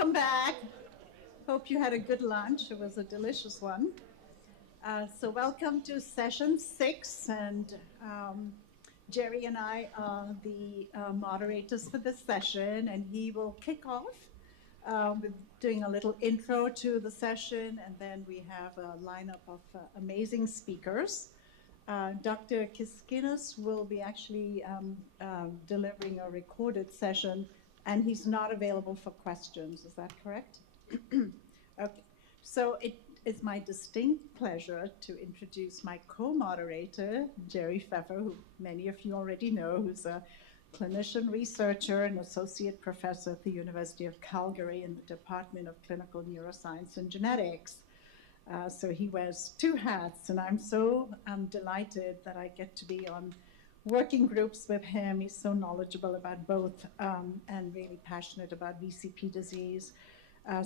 Welcome back. Hope you had a good lunch. It was a delicious one. So welcome to session 6, and Jerry and I are the moderators for this session, and he will kick off with doing a little intro to the session, and then we have a lineup of amazing speakers. Dr. Kiskinis will be actually delivering a recorded session, and he's not available for questions. Is that correct? Okay. So it is my distinct pleasure to introduce my co-moderator, Jerry Pfeffer, who many of you already know, who's a clinician researcher and associate professor at the University of Calgary in the Department of Clinical Neuroscience and Genetics. So he wears 2 hats, and I'm so delighted that I get to be on working groups with him. He's so knowledgeable about both and really passionate about VCP disease.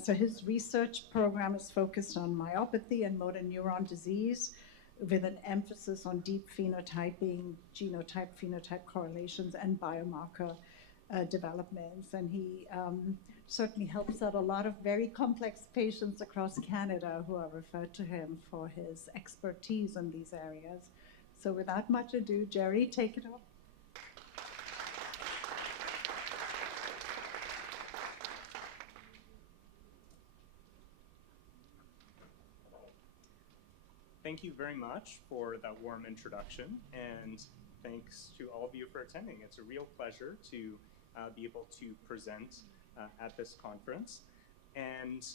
So his research program is focused on myopathy and motor neuron disease with an emphasis on deep phenotyping, genotype-phenotype correlations, and biomarker developments. And he certainly helps out a lot of very complex patients across Canada who are referred to him for his expertise in these areas. So without much ado, Jerry, take it off. Thank you very much for that warm introduction, and thanks to all of you for attending. It's a real pleasure to be able to present at this conference. And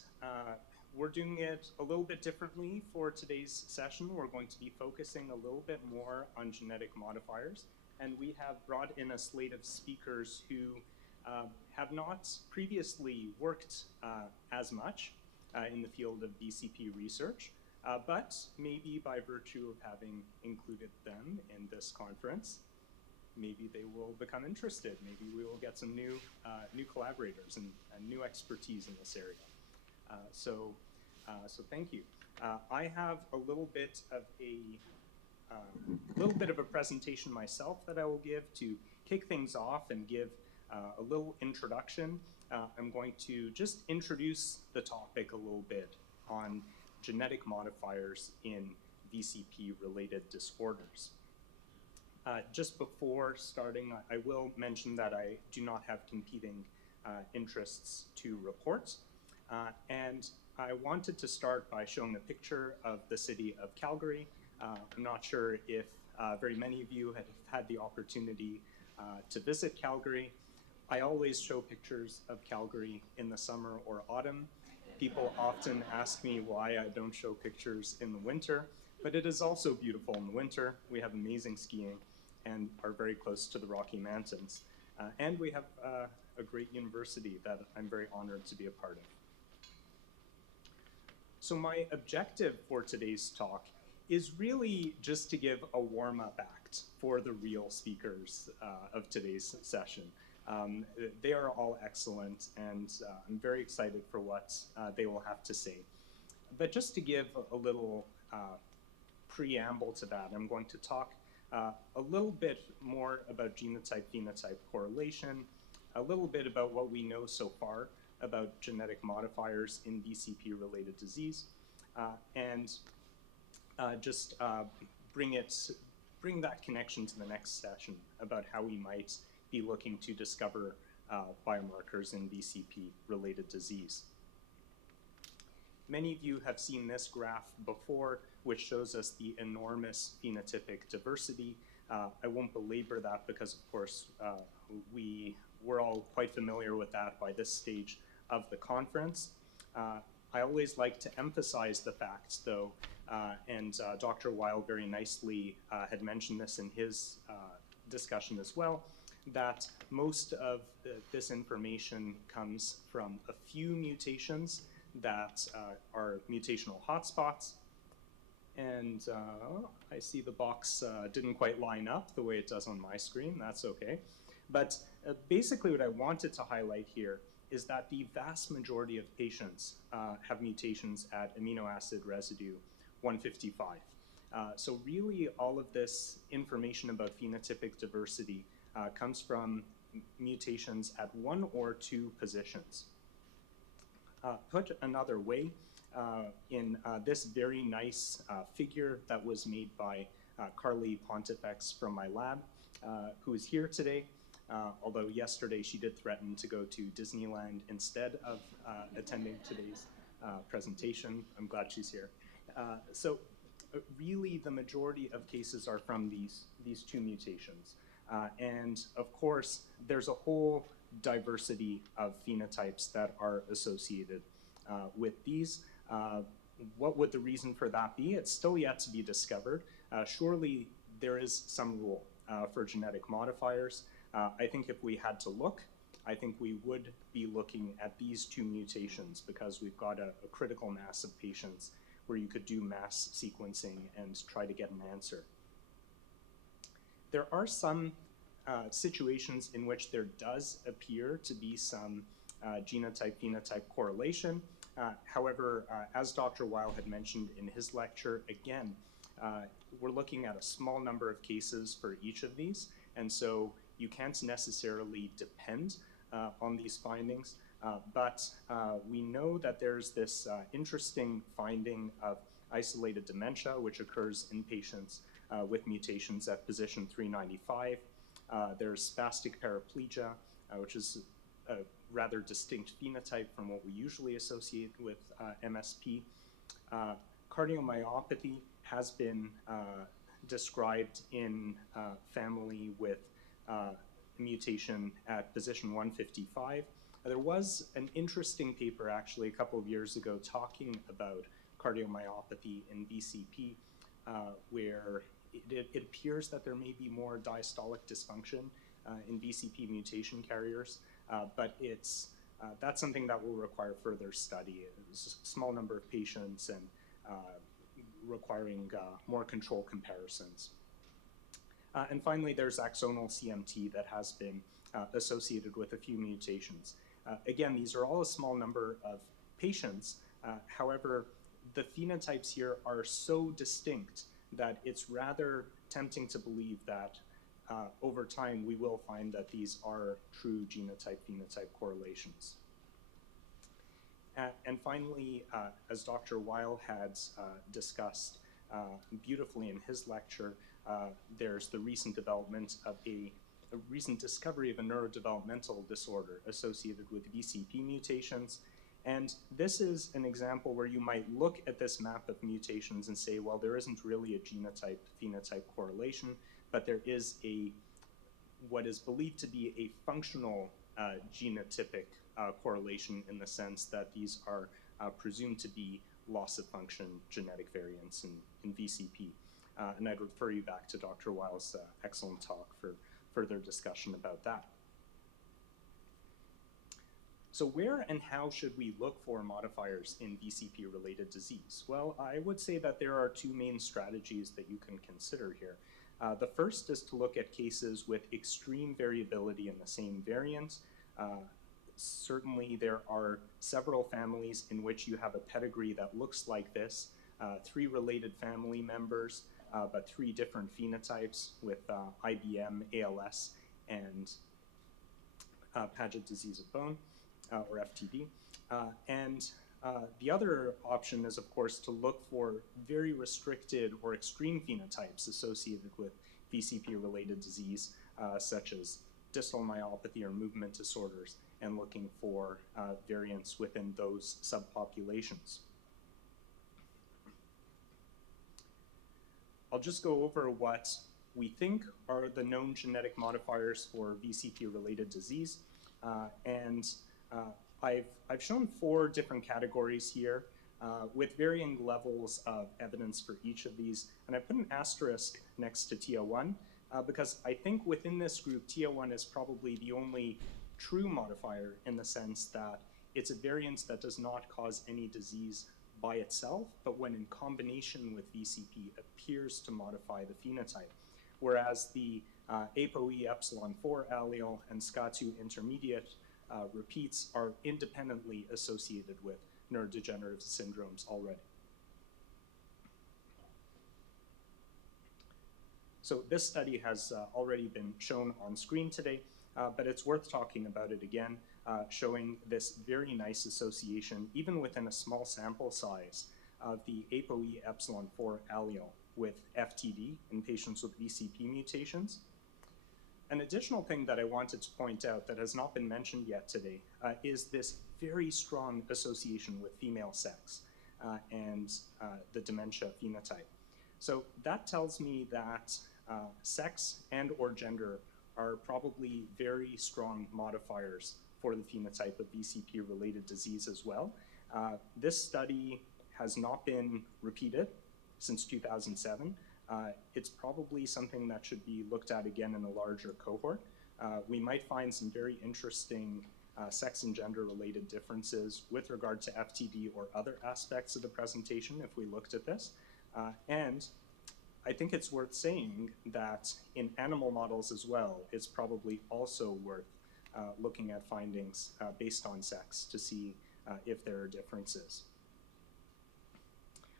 we're doing it a little bit differently for today's session. We're going to be focusing a little bit more on genetic modifiers, and we have brought in a slate of speakers who have not previously worked as much in the field of VCP research, but maybe by virtue of having included them in this conference, maybe they will become interested. Maybe we will get some new collaborators and new expertise in this area. So thank you. I have a little bit of a presentation myself that I will give to kick things off and give a little introduction. I'm going to just introduce the topic a little bit on genetic modifiers in VCP-related disorders. Just before starting, I will mention that I do not have competing interests to report. And I wanted to start by showing a picture of the city of Calgary. I'm not sure if very many of you have had the opportunity to visit Calgary. I always show pictures of Calgary in the summer or autumn. People often ask me why I don't show pictures in the winter, but it is also beautiful in the winter. We have amazing skiing and are very close to the Rocky Mountains. And we have a great university that I'm very honored to be a part of. So my objective for today's talk is really just to give a warm-up act for the real speakers of today's session. They are all excellent, and I'm very excited for what they will have to say. But just to give a little preamble to that, I'm going to talk a little bit more about genotype-phenotype correlation, a little bit about what we know so far about genetic modifiers in VCP-related disease, and just bring that connection to the next session about how we might be looking to discover biomarkers in VCP-related disease. Many of you have seen this graph before, which shows us the enormous phenotypic diversity. I won't belabor that because, of course, we're all quite familiar with that by this stage of the conference. I always like to emphasize the facts, though, and Dr. Weil very nicely had mentioned this in his discussion as well, that most of this information comes from a few mutations that are mutational hotspots. And I see the box didn't quite line up the way it does on my screen. That's okay. But basically what I wanted to highlight here is that the vast majority of patients have mutations at amino acid residue 155. So really all of this information about phenotypic diversity comes from mutations at 1 or 2 positions. Put another way, in this very nice figure that was made by Carly Pontifex from my lab, who is here today, although yesterday she did threaten to go to Disneyland instead of attending today's presentation. I'm glad she's here. Really, the majority of cases are from these two mutations. And of course, there's a whole diversity of phenotypes that are associated with these. What would the reason for that be? It's still yet to be discovered. Surely there is some role for genetic modifiers. I think if we had to look, I think we would be looking at these two mutations because we've got a critical mass of patients where you could do mass sequencing and try to get an answer. There are some situations in which there does appear to be some genotype-phenotype correlation. However, as Dr. Weil had mentioned in his lecture, again, we're looking at a small number of cases for each of these, and so you can't necessarily depend on these findings, but we know that there's this interesting finding of isolated dementia, which occurs in patients with mutations at position 395. There's spastic paraplegia, which is a rather distinct phenotype from what we usually associate with MSP. Cardiomyopathy has been described in family with mutation at position 155. There was an interesting paper actually a couple of years ago talking about cardiomyopathy in VCP, where it appears that there may be more diastolic dysfunction in VCP mutation carriers, but that's something that will require further study. It's a small number of patients and requiring more control comparisons. And finally, there's axonal CMT that has been associated with a few mutations. Again, these are all a small number of patients. However, the phenotypes here are so distinct that it's rather tempting to believe that over time we will find that these are true genotype-phenotype correlations. And finally, as Dr. Weil had discussed beautifully in his lecture, there's the recent development of a recent discovery of a neurodevelopmental disorder associated with VCP mutations. And this is an example where you might look at this map of mutations and say, well, there isn't really a genotype-phenotype correlation, but there is what is believed to be a functional genotypic correlation in the sense that these are presumed to be loss-of-function genetic variants in VCP. And I'd refer you back to Dr. Weil's excellent talk for further discussion about that. So where and how should we look for modifiers in VCP-related disease? Well, I would say that there are two main strategies that you can consider here. The first is to look at cases with extreme variability in the same variant. Certainly there are several families in which you have a pedigree that looks like this, 3 related family members, but 3 different phenotypes with IBM, ALS, and Paget disease of bone, or FTD. And the other option is, of course, to look for very restricted or extreme phenotypes associated with VCP-related disease, such as distal myopathy or movement disorders, and looking for variants within those subpopulations. I'll just go over what we think are the known genetic modifiers for VCP-related disease. I've shown 4 different categories here with varying levels of evidence for each of these. And I put an asterisk next to TIA1 because I think within this group, TIA1 is probably the only true modifier in the sense that it's a variant that does not cause any disease by itself, but when in combination with VCP appears to modify the phenotype. Whereas the ApoE epsilon 4 allele and SCA2 intermediate repeats are independently associated with neurodegenerative syndromes already. So this study has already been shown on screen today, but it's worth talking about it again. showing this very nice association, even within a small sample size, of the ApoE epsilon 4 allele with FTD in patients with VCP mutations. An additional thing that I wanted to point out that has not been mentioned yet today is this very strong association with female sex and the dementia phenotype. So that tells me that sex and or gender are probably very strong modifiers for the phenotype of VCP-related disease as well. This study has not been repeated since 2007. It's probably something that should be looked at again in a larger cohort. We might find some very interesting sex and gender-related differences with regard to FTD or other aspects of the presentation if we looked at this. And I think it's worth saying that in animal models as well, it's probably also worth looking at findings based on sex to see if there are differences.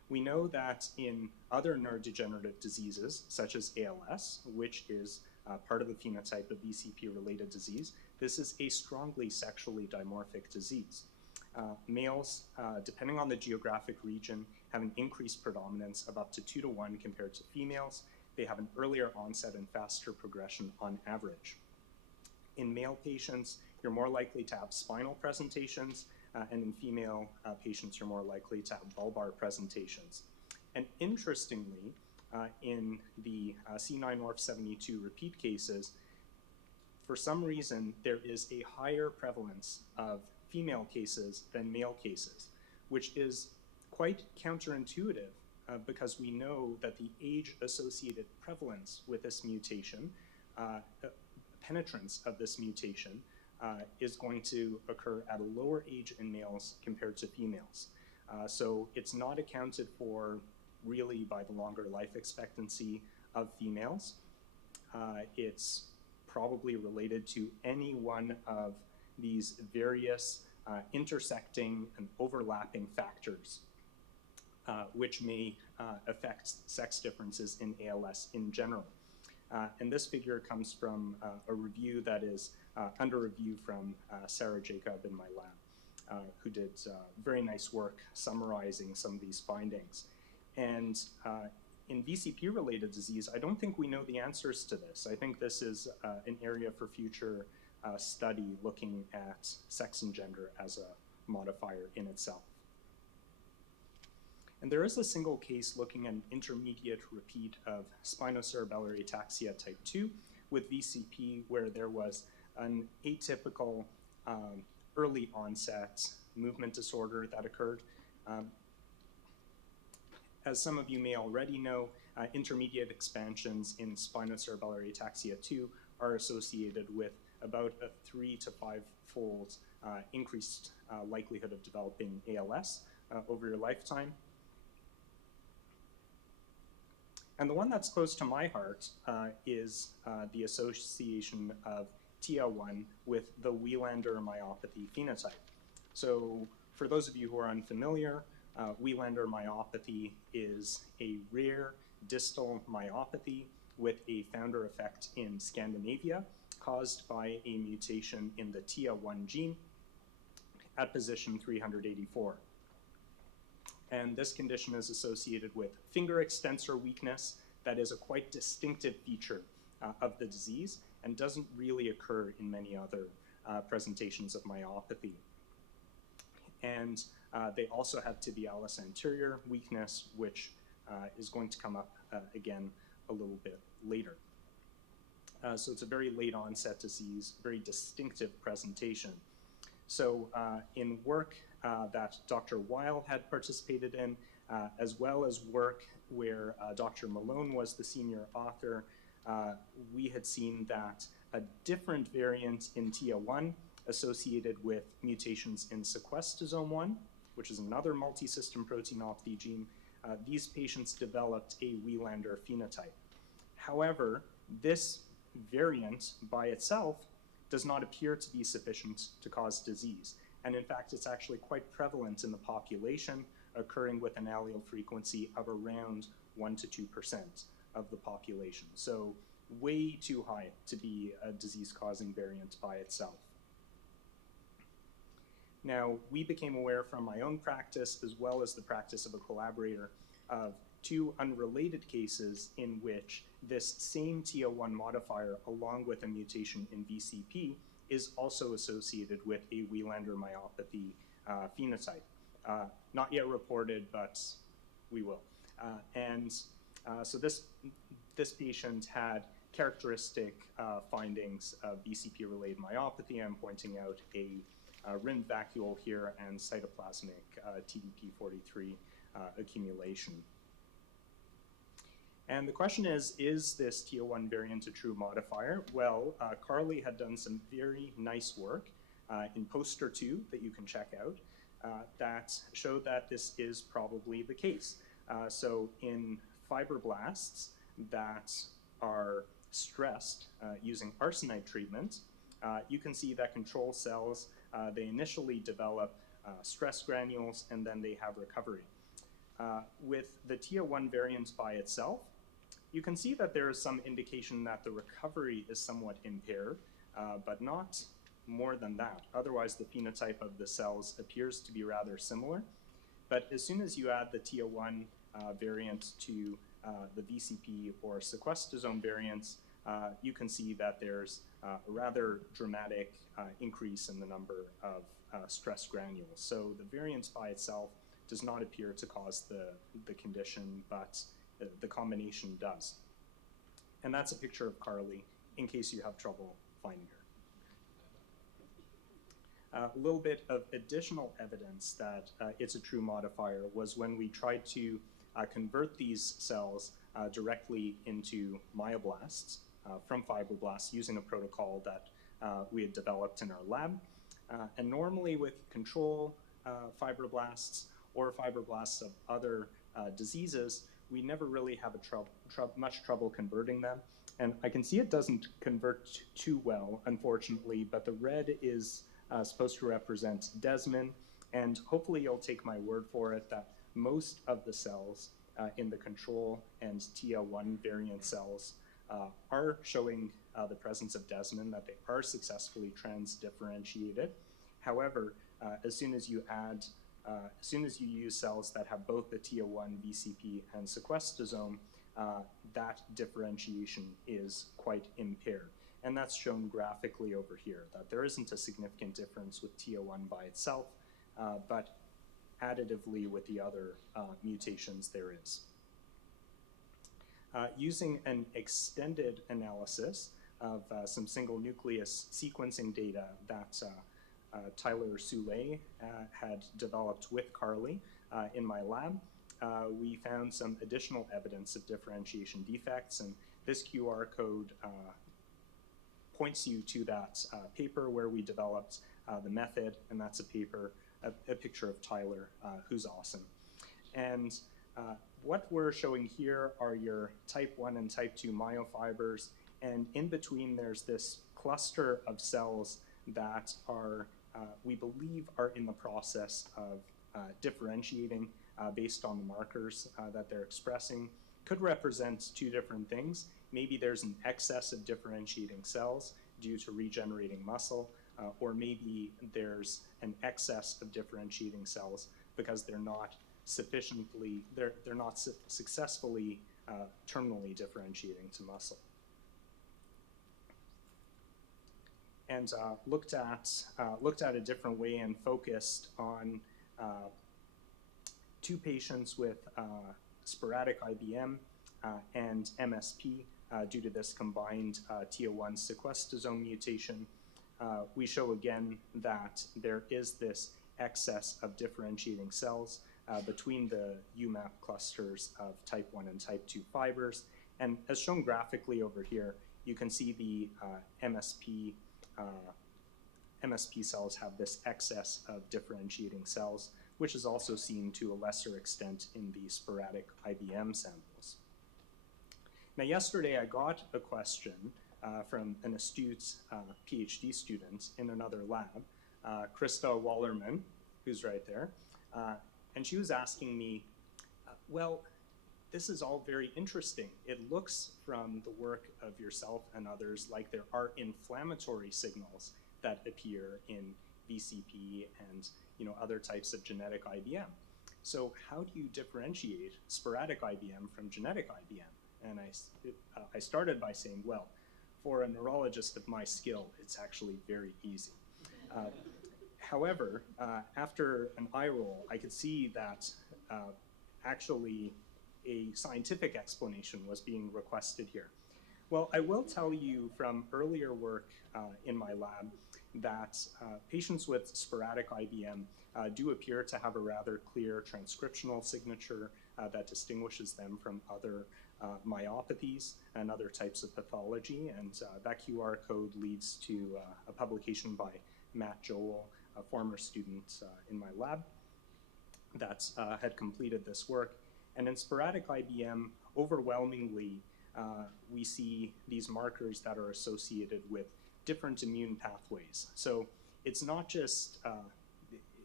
We know that in other neurodegenerative diseases, such as ALS, which is part of the phenotype of VCP-related disease, this is a strongly sexually dimorphic disease. Males, depending on the geographic region, have an increased predominance of up to 2 to 1 compared to females. They have an earlier onset and faster progression on average. In male patients, you're more likely to have spinal presentations, and in female patients, you're more likely to have bulbar presentations. And interestingly, in the C9orf72 repeat cases, for some reason, there is a higher prevalence of female cases than male cases, which is quite counterintuitive because we know that the age-associated prevalence with this mutation, penetrance of this mutation, is going to occur at a lower age in males compared to females. So it's not accounted for really by the longer life expectancy of females. It's probably related to any one of these various intersecting and overlapping factors which may affect sex differences in ALS in general. And this figure comes from a review that is under review from Sarah Jacob in my lab, who did very nice work summarizing some of these findings. And in VCP-related disease, I don't think we know the answers to this. I think this is an area for future study looking at sex and gender as a modifier in itself. And there is a single case looking at an intermediate repeat of spinocerebellar ataxia type 2 with VCP where there was an atypical early onset movement disorder that occurred. As some of you may already know, intermediate expansions in spinocerebellar ataxia 2 are associated with about a 3 to 5-fold increased likelihood of developing ALS over your lifetime. And the one that's close to my heart is the association of TIA1 with the Wieslander myopathy phenotype. So for those of you who are unfamiliar, Wieslander myopathy is a rare distal myopathy with a founder effect in Scandinavia caused by a mutation in the TIA1 gene at position 384. And this condition is associated with finger extensor weakness that is a quite distinctive feature of the disease and doesn't really occur in many other presentations of myopathy. And they also have tibialis anterior weakness, which is going to come up again a little bit later. So it's a very late onset disease, very distinctive presentation. So in work that Dr. Weil had participated in, as well as work where Dr. Malone was the senior author, we had seen that a different variant in TIA1 associated with mutations in sequestosome 1, which is another multisystem proteinopathy gene, these patients developed a Wieslander phenotype. However, this variant by itself does not appear to be sufficient to cause disease. And in fact, it's actually quite prevalent in the population, occurring with an allele frequency of around 1 to 2% of the population. So way too high to be a disease-causing variant by itself. Now, we became aware from my own practice, as well as the practice of a collaborator, of two unrelated cases in which this same TO1 modifier, along with a mutation in VCP, is also associated with a Wieslander myopathy phenotype. Not yet reported, but we will. So this patient had characteristic findings of VCP-related myopathy. I'm pointing out a rim vacuole here and cytoplasmic TDP43 accumulation. And the question is this TO1 variant a true modifier? Well, Carly had done some very nice work in poster 2 that you can check out that showed that this is probably the case. So in fibroblasts that are stressed using arsenite treatment, you can see that control cells, they initially develop stress granules and then they have recovery. With the TO1 variant by itself, you can see that there is some indication that the recovery is somewhat impaired, but not more than that. Otherwise, the phenotype of the cells appears to be rather similar. But as soon as you add the TO1 variant to the VCP or sequestosome variants, you can see that there's a rather dramatic increase in the number of stress granules. So the variant by itself does not appear to cause the condition, but the combination does. And that's a picture of Carly, in case you have trouble finding her. A little bit of additional evidence that it's a true modifier was when we tried to convert these cells directly into myoblasts from fibroblasts using a protocol that we had developed in our lab. And normally with control fibroblasts or fibroblasts of other diseases, we never really have much trouble converting them. And I can see it doesn't convert too well, unfortunately, but the red is supposed to represent Desmin, and hopefully you'll take my word for it that most of the cells in the control and TL1 variant cells are showing the presence of Desmin, that they are successfully transdifferentiated. However, as soon as you use cells that have both the TO1, VCP, and sequestosome, that differentiation is quite impaired. And that's shown graphically over here, that there isn't a significant difference with TO1 by itself, but additively with the other mutations there is. Using an extended analysis of some single nucleus sequencing data that Tyler Soule had developed with Carly in my lab, we found some additional evidence of differentiation defects, and this QR code points you to that paper where we developed the method, and that's a picture of Tyler, who's awesome. And what we're showing here are your type 1 and type 2 myofibers, and in between there's this cluster of cells that are, we believe, are in the process of differentiating based on the markers that they're expressing. Could represent two different things. Maybe there's an excess of differentiating cells due to regenerating muscle, or maybe there's an excess of differentiating cells because they're not sufficiently, they're not successfully terminally differentiating to muscle. And looked at a different way and focused on two patients with sporadic IBM and MSP due to this combined TO1 sequestosome mutation. We show again that there is this excess of differentiating cells between the UMAP clusters of type 1 and type 2 fibers. And as shown graphically over here, you can see the MSP cells have this excess of differentiating cells, which is also seen to a lesser extent in the sporadic IBM samples. Now, yesterday I got a question from an astute PhD student in another lab, Krista Wallerman, who's right there, and she was asking me, well, this is all very interesting. It looks from the work of yourself and others like there are inflammatory signals that appear in VCP and other types of genetic IBM. So how do you differentiate sporadic IBM from genetic IBM? And I started by saying, well, for a neurologist of my skill, it's actually very easy. However, after an eye roll, I could see that actually a scientific explanation was being requested here. Well, I will tell you from earlier work in my lab that patients with sporadic IBM do appear to have a rather clear transcriptional signature that distinguishes them from other myopathies and other types of pathology, and that QR code leads to a publication by Matt Joel, a former student in my lab that had completed this work. And in sporadic IBM, overwhelmingly, we see these markers that are associated with different immune pathways. So it's not just,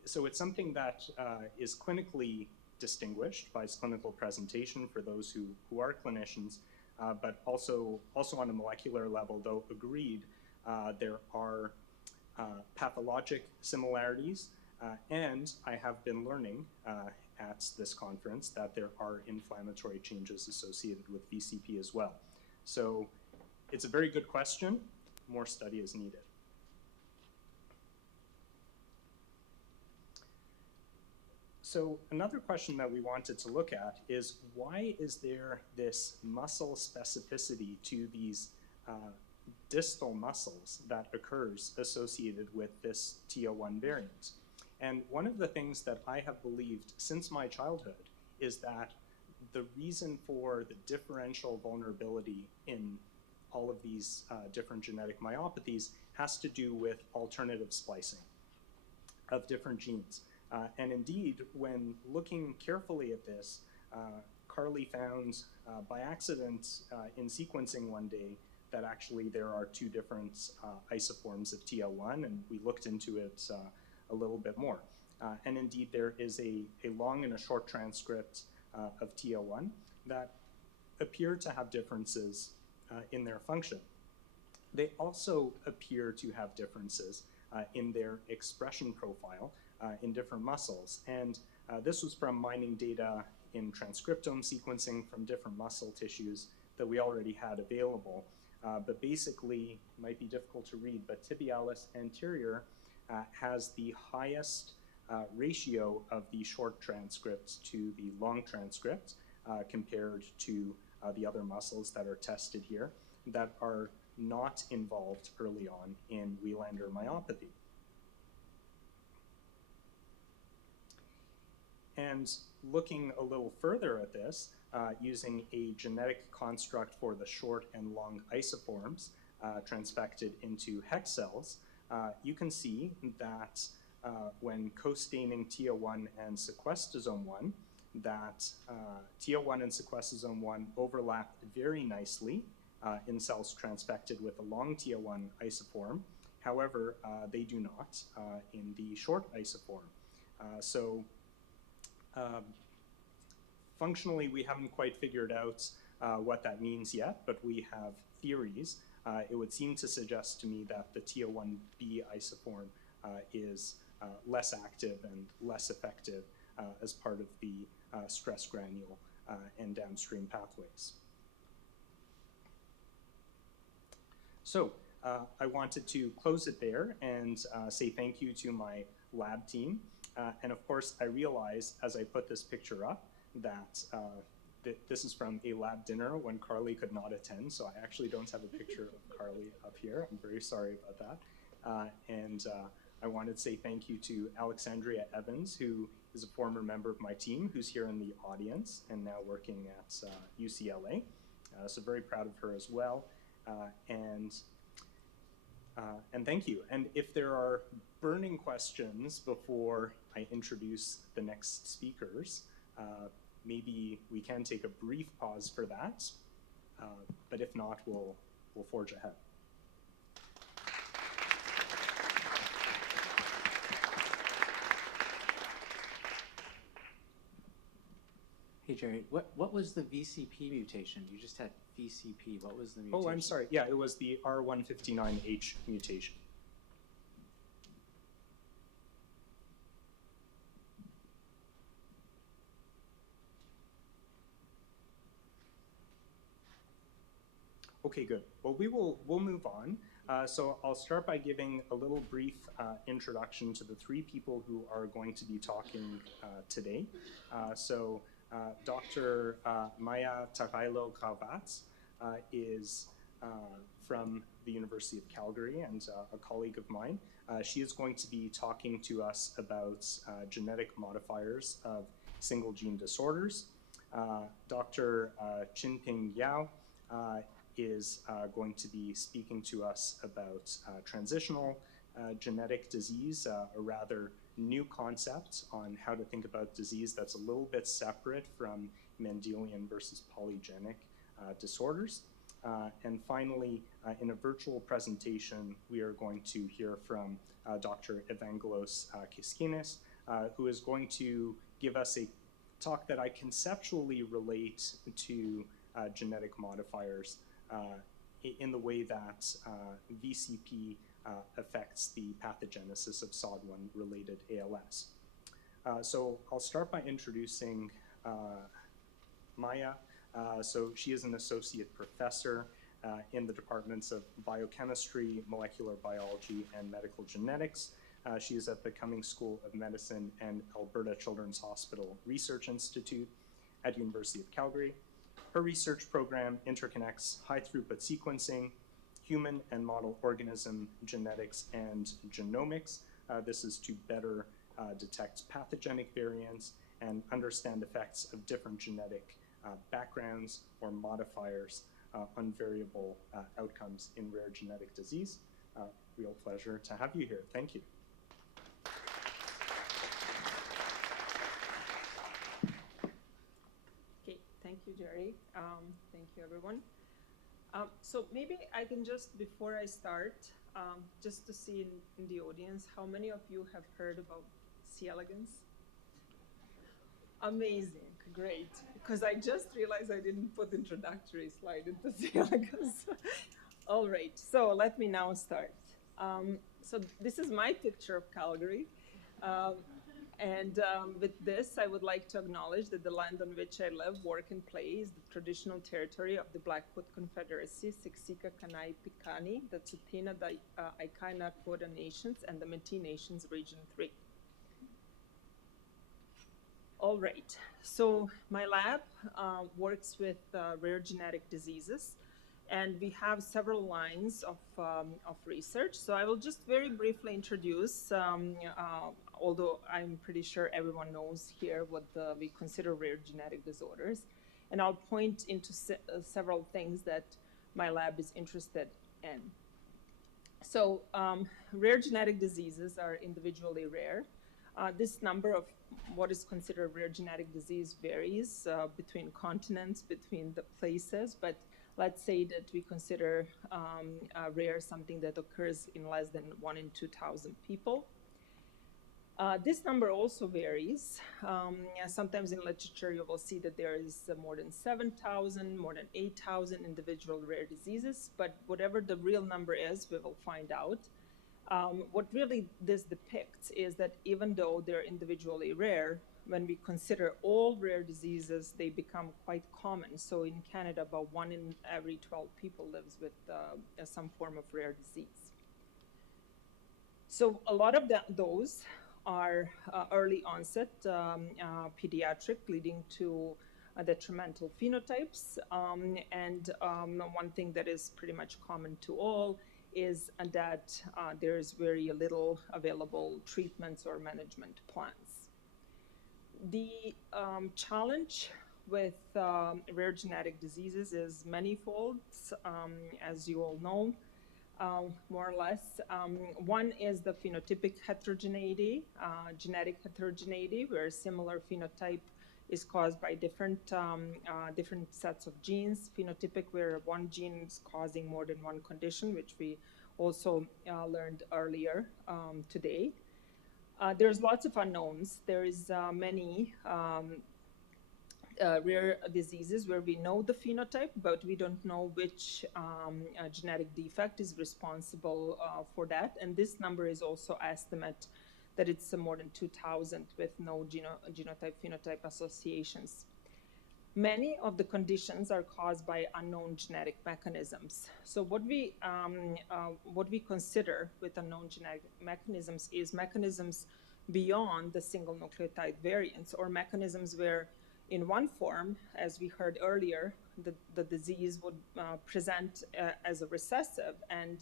so it's something that is clinically distinguished by its clinical presentation for those who are clinicians, but also on a molecular level, though agreed, there are pathologic similarities, and I have been learning at this conference that there are inflammatory changes associated with VCP as well. So it's a very good question. More study is needed. So another question that we wanted to look at is, why is there this muscle specificity to these distal muscles that occurs associated with this TO1 variant? And one of the things that I have believed since my childhood is that the reason for the differential vulnerability in all of these different genetic myopathies has to do with alternative splicing of different genes. And indeed, when looking carefully at this, Carly found by accident in sequencing one day that actually there are two different isoforms of TL1, and we looked into it a little bit more. And indeed, there is a long and a short transcript of TL1 that appear to have differences in their function. They also appear to have differences in their expression profile in different muscles. And this was from mining data in transcriptome sequencing from different muscle tissues that we already had available. But basically, it might be difficult to read, but tibialis anterior has the highest ratio of the short transcripts to the long transcript compared to the other muscles that are tested here that are not involved early on in Wiellander myopathy. And looking a little further at this, using a genetic construct for the short and long isoforms transfected into hex cells, you can see that when co-staining TO1 and sequestosome 1, that TO1 and sequestosome 1 overlap very nicely in cells transfected with a long TO1 isoform. However, they do not in the short isoform. Functionally, we haven't quite figured out what that means yet, but we have theories. It would seem to suggest to me that the TO1B isoform is less active and less effective as part of the stress granule and downstream pathways. So I wanted to close it there and say thank you to my lab team. And of course, I realized as I put this picture up that this is from a lab dinner when Carly could not attend, so I actually don't have a picture of Carly up here. I'm very sorry about that. And I wanted to say thank you to Alexandria Evans, who is a former member of my team, who's here in the audience and now working at UCLA. So very proud of her as well. And thank you. And if there are burning questions before I introduce the next speakers, maybe we can take a brief pause for that. But if not, we'll forge ahead. Hey, Jerry, what was the VCP mutation? You just had VCP. What was the mutation? Oh, I'm sorry. Yeah, it was the R159H mutation. Okay, good. Well, we'll move on. So I'll start by giving a little brief introduction to the three people who are going to be talking today. Dr. Maja Tarailo-Graovac is from the University of Calgary and a colleague of mine. She is going to be talking to us about genetic modifiers of single gene disorders. Dr. Qingping is going to be speaking to us about transitional genetic disease, a rather new concept on how to think about disease that's a little bit separate from Mendelian versus polygenic disorders. And finally, in a virtual presentation, we are going to hear from Dr. Evangelos Kiskinis, who is going to give us a talk that I conceptually relate to genetic modifiers in the way that VCP affects the pathogenesis of SOD1-related ALS. So I'll start by introducing Maja. So she is an associate professor in the departments of Biochemistry, Molecular Biology, and Medical Genetics. She is at the Cummings School of Medicine and Alberta Children's Hospital Research Institute at University of Calgary. Her research program interconnects high-throughput sequencing, human and model organism genetics, and genomics. This is to better detect pathogenic variants and understand effects of different genetic backgrounds or modifiers on variable outcomes in rare genetic disease. Real pleasure to have you here. Thank you. Okay, thank you, Jerry. Thank you, everyone. So maybe I can just, before I start, just to see in the audience, how many of you have heard about C. elegans? Amazing, great. Because I just realized I didn't put introductory slide into C. elegans. All right, so let me now start. So this is my picture of Calgary. With this, I would like to acknowledge that the land on which I live, work, and play is the traditional territory of the Blackfoot Confederacy, Siksika, Kainai, Piikani, the Tsuut'ina, the Aikaina, Quota Nations, and the Métis Nations, Region 3. All right, so my lab works with rare genetic diseases, and we have several lines of research. So I will just very briefly introduce, although I'm pretty sure everyone knows here what we consider rare genetic disorders. And I'll point into several things that my lab is interested in. So rare genetic diseases are individually rare. This number of what is considered rare genetic disease varies between continents, between the places, but let's say that we consider rare something that occurs in less than 1 in 2,000 people. This number also varies. Sometimes in literature you will see that there is more than 7,000, more than 8,000 individual rare diseases, but whatever the real number is, we will find out. What really this depicts is that even though they're individually rare, when we consider all rare diseases, they become quite common. So in Canada, about 1 in every 12 people lives with some form of rare disease. So a lot of those are early onset pediatric, leading to detrimental phenotypes. One thing that is pretty much common to all is that there is very little available treatments or management plans. The challenge with rare genetic diseases is manifold, as you all know, more or less. One is the phenotypic heterogeneity, genetic heterogeneity, where a similar phenotype is caused by different sets of genes. Phenotypic, where one gene is causing more than one condition, which we also learned earlier today. There's lots of unknowns. There is many rare diseases where we know the phenotype, but we don't know which genetic defect is responsible for that. And this number is also estimate that it's more than 2,000 with no genotype-phenotype associations. Many of the conditions are caused by unknown genetic mechanisms. So what we consider with unknown genetic mechanisms is mechanisms beyond the single nucleotide variants, or mechanisms where in one form, as we heard earlier, the disease would present as a recessive, and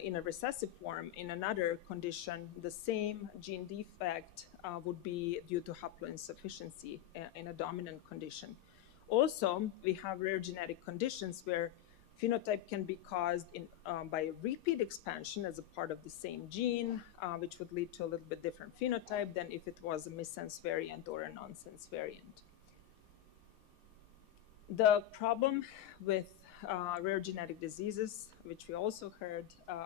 in a recessive form, in another condition, the same gene defect would be due to haploinsufficiency in a dominant condition. Also, we have rare genetic conditions where phenotype can be caused by a repeat expansion as a part of the same gene, which would lead to a little bit different phenotype than if it was a missense variant or a nonsense variant. The problem with rare genetic diseases, which we also heard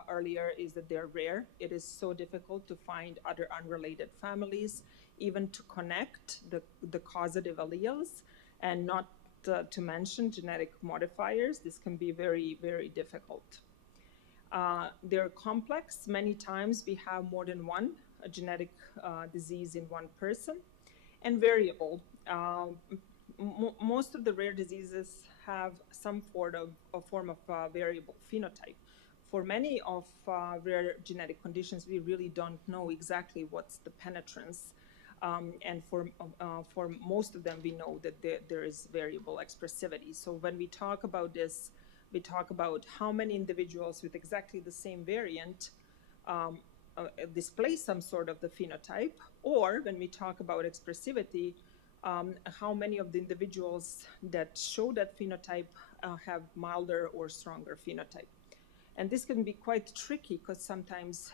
earlier, is that they're rare. It is so difficult to find other unrelated families, even to connect the causative alleles, and not to mention genetic modifiers. This can be very, very difficult. They're complex. Many times we have more than one genetic disease in one person, and variable. Most of the rare diseases have some form of variable phenotype. For many of rare genetic conditions, we really don't know exactly what's the penetrance. And for most of them, we know that there is variable expressivity. So when we talk about this, we talk about how many individuals with exactly the same variant display some sort of the phenotype, or when we talk about expressivity, how many of the individuals that show that phenotype have milder or stronger phenotype. And this can be quite tricky, because sometimes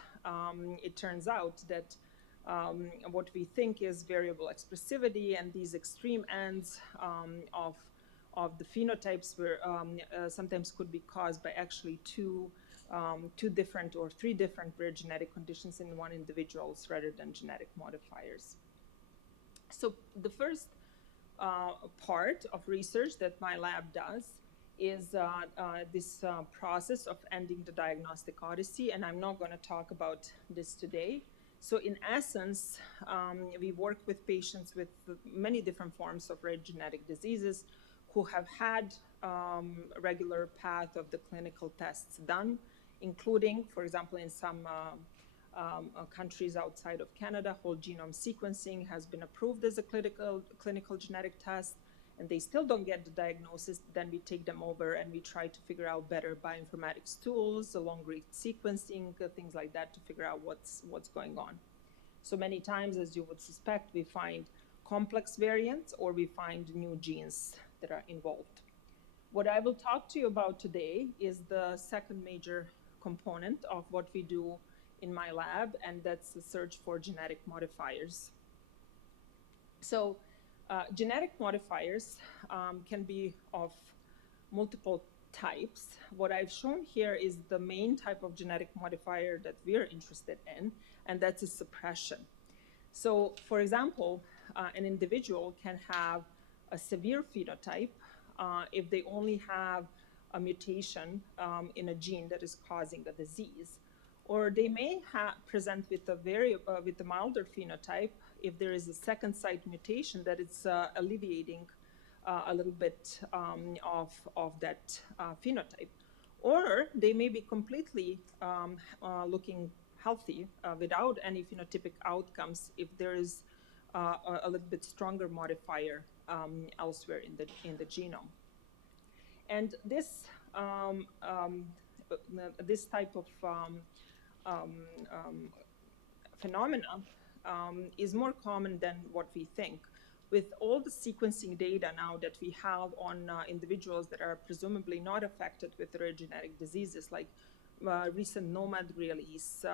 it turns out that what we think is variable expressivity, and these extreme ends of the phenotypes were sometimes could be caused by actually two different or three different rare genetic conditions in one individual rather than genetic modifiers. So the first part of research that my lab does is this process of ending the diagnostic odyssey, and I'm not going to talk about this today. So in essence, we work with patients with many different forms of rare genetic diseases who have had regular path of the clinical tests done, including, for example, in some countries outside of Canada, whole genome sequencing has been approved as a clinical genetic test, and they still don't get the diagnosis. Then we take them over and we try to figure out better bioinformatics tools, long-read sequencing, things like that, to figure out what's going on. So many times, as you would suspect, we find complex variants or we find new genes that are involved. What I will talk to you about today is the second major component of what we do in my lab, and that's the search for genetic modifiers. So genetic modifiers can be of multiple types. What I've shown here is the main type of genetic modifier that we're interested in, and that's a suppression. So, for example, an individual can have a severe phenotype if they only have a mutation in a gene that is causing a disease. Or they may present with a milder phenotype if there is a second site mutation that is alleviating a little bit of that phenotype. Or they may be completely looking healthy without any phenotypic outcomes if there is a little bit stronger modifier elsewhere in the genome. And this this type of phenomena is more common than what we think. With all the sequencing data now that we have on individuals that are presumably not affected with rare genetic diseases, like recent Nomad release,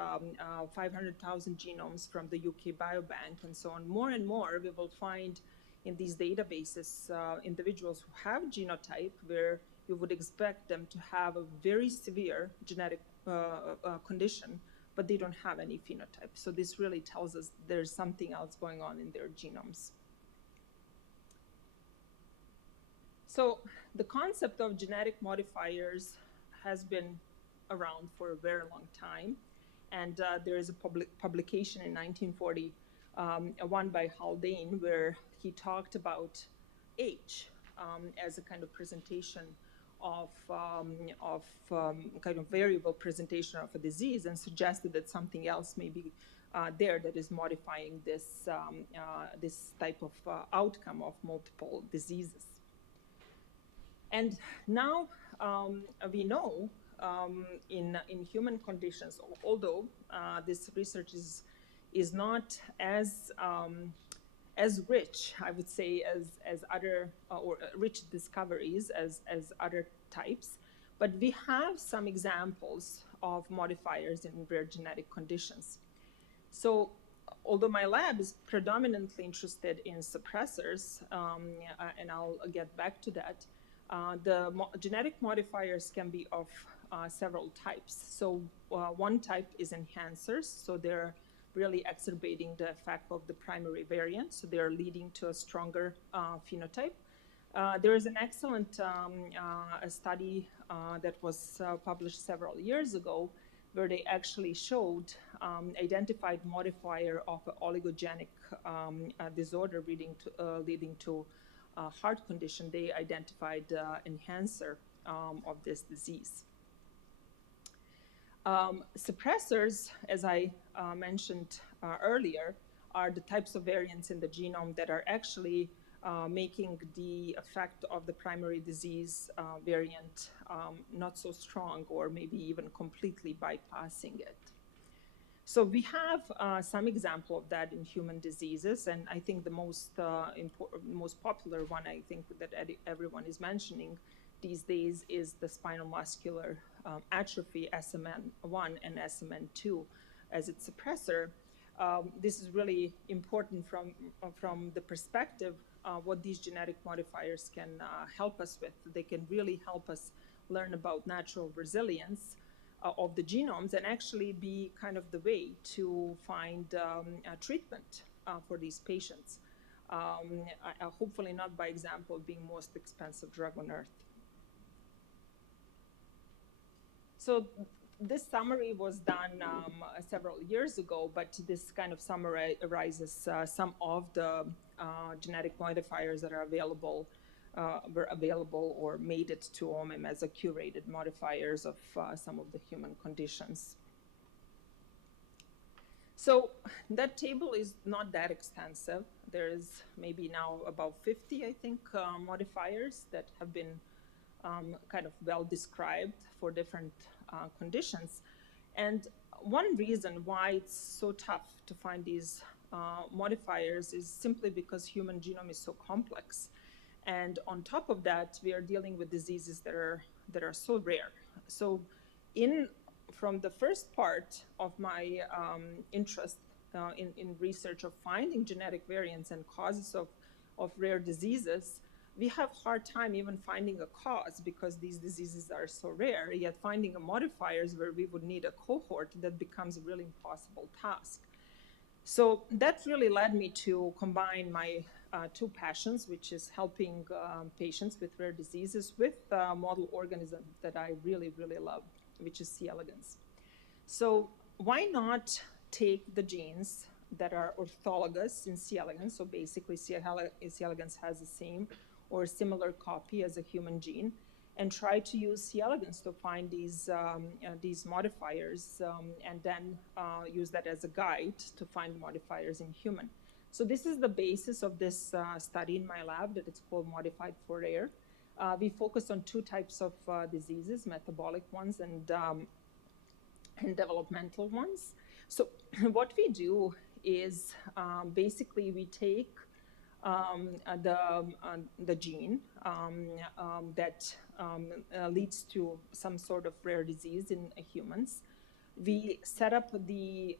500,000 genomes from the UK Biobank and so on, more and more we will find in these databases individuals who have genotype where you would expect them to have a very severe genetic condition, but they don't have any phenotype. So this really tells us there's something else going on in their genomes. So the concept of genetic modifiers has been around for a very long time. And there is a publication in 1940, one by Haldane, where he talked about age as a kind of presentation of kind of variable presentation of a disease, and suggested that something else may be there that is modifying this this type of outcome of multiple diseases. And now we know in human conditions, although this research is not as rich, I would say, as other or rich discoveries as other types, but we have some examples of modifiers in rare genetic conditions. So, although my lab is predominantly interested in suppressors, and I'll get back to that, the genetic modifiers can be of several types. So one type is enhancers. So they're really exacerbating the effect of the primary variant. So they're leading to a stronger phenotype. There is an excellent a study that was published several years ago where they actually showed identified modifier of an oligogenic disorder leading to heart condition. They identified enhancer of this disease. Suppressors, as I mentioned earlier, are the types of variants in the genome that are actually making the effect of the primary disease variant not so strong, or maybe even completely bypassing it. So we have some example of that in human diseases, and I think the most popular one, I think, that everyone is mentioning these days is the spinal muscular atrophy, SMN1 and SMN2 as its suppressor. This is really important from the perspective what these genetic modifiers can help us with. They can really help us learn about natural resilience of the genomes, and actually be kind of the way to find a treatment for these patients. Hopefully not by example of being most expensive drug on earth. So this summary was done several years ago, but this kind of summarizes some of the genetic modifiers that are available, were available or made it to OMIM as a curated modifiers of some of the human conditions. So that table is not that extensive. There is maybe now about 50, I think, modifiers that have been kind of well described for different conditions. And one reason why it's so tough to find these modifiers is simply because human genome is so complex. And on top of that, we are dealing with diseases that are so rare. So from the first part of my interest in research of finding genetic variants and causes of rare diseases, we have a hard time even finding a cause because these diseases are so rare, yet finding a modifiers where we would need a cohort, that becomes a really impossible task. So that really led me to combine my two passions, which is helping patients with rare diseases with a model organism that I really, really love, which is C. elegans. So why not take the genes that are orthologous in C. elegans, so basically C. elegans has the same or similar copy as a human gene, and try to use C. elegans to find these modifiers, and then use that as a guide to find modifiers in human. So this is the basis of this study in my lab, that it's called Modified for Rare. We focus on two types of diseases, metabolic ones and developmental ones. So what we do is basically we take the gene that leads to some sort of rare disease in humans. We set up the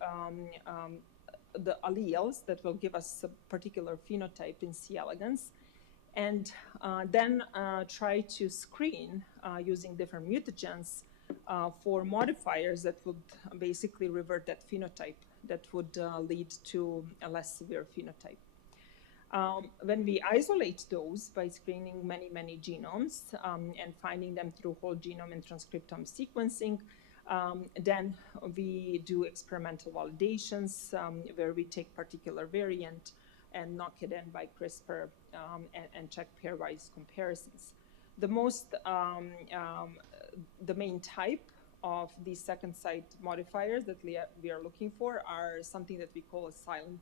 alleles that will give us a particular phenotype in C. elegans, and then try to screen using different mutagens for modifiers that would basically revert that phenotype, that would lead to a less severe phenotype. When we isolate those by screening many, many genomes and finding them through whole genome and transcriptome sequencing, then we do experimental validations where we take particular variant and knock it in by CRISPR and check pairwise comparisons. The main type of these second site modifiers that we are looking for are something that we call a silent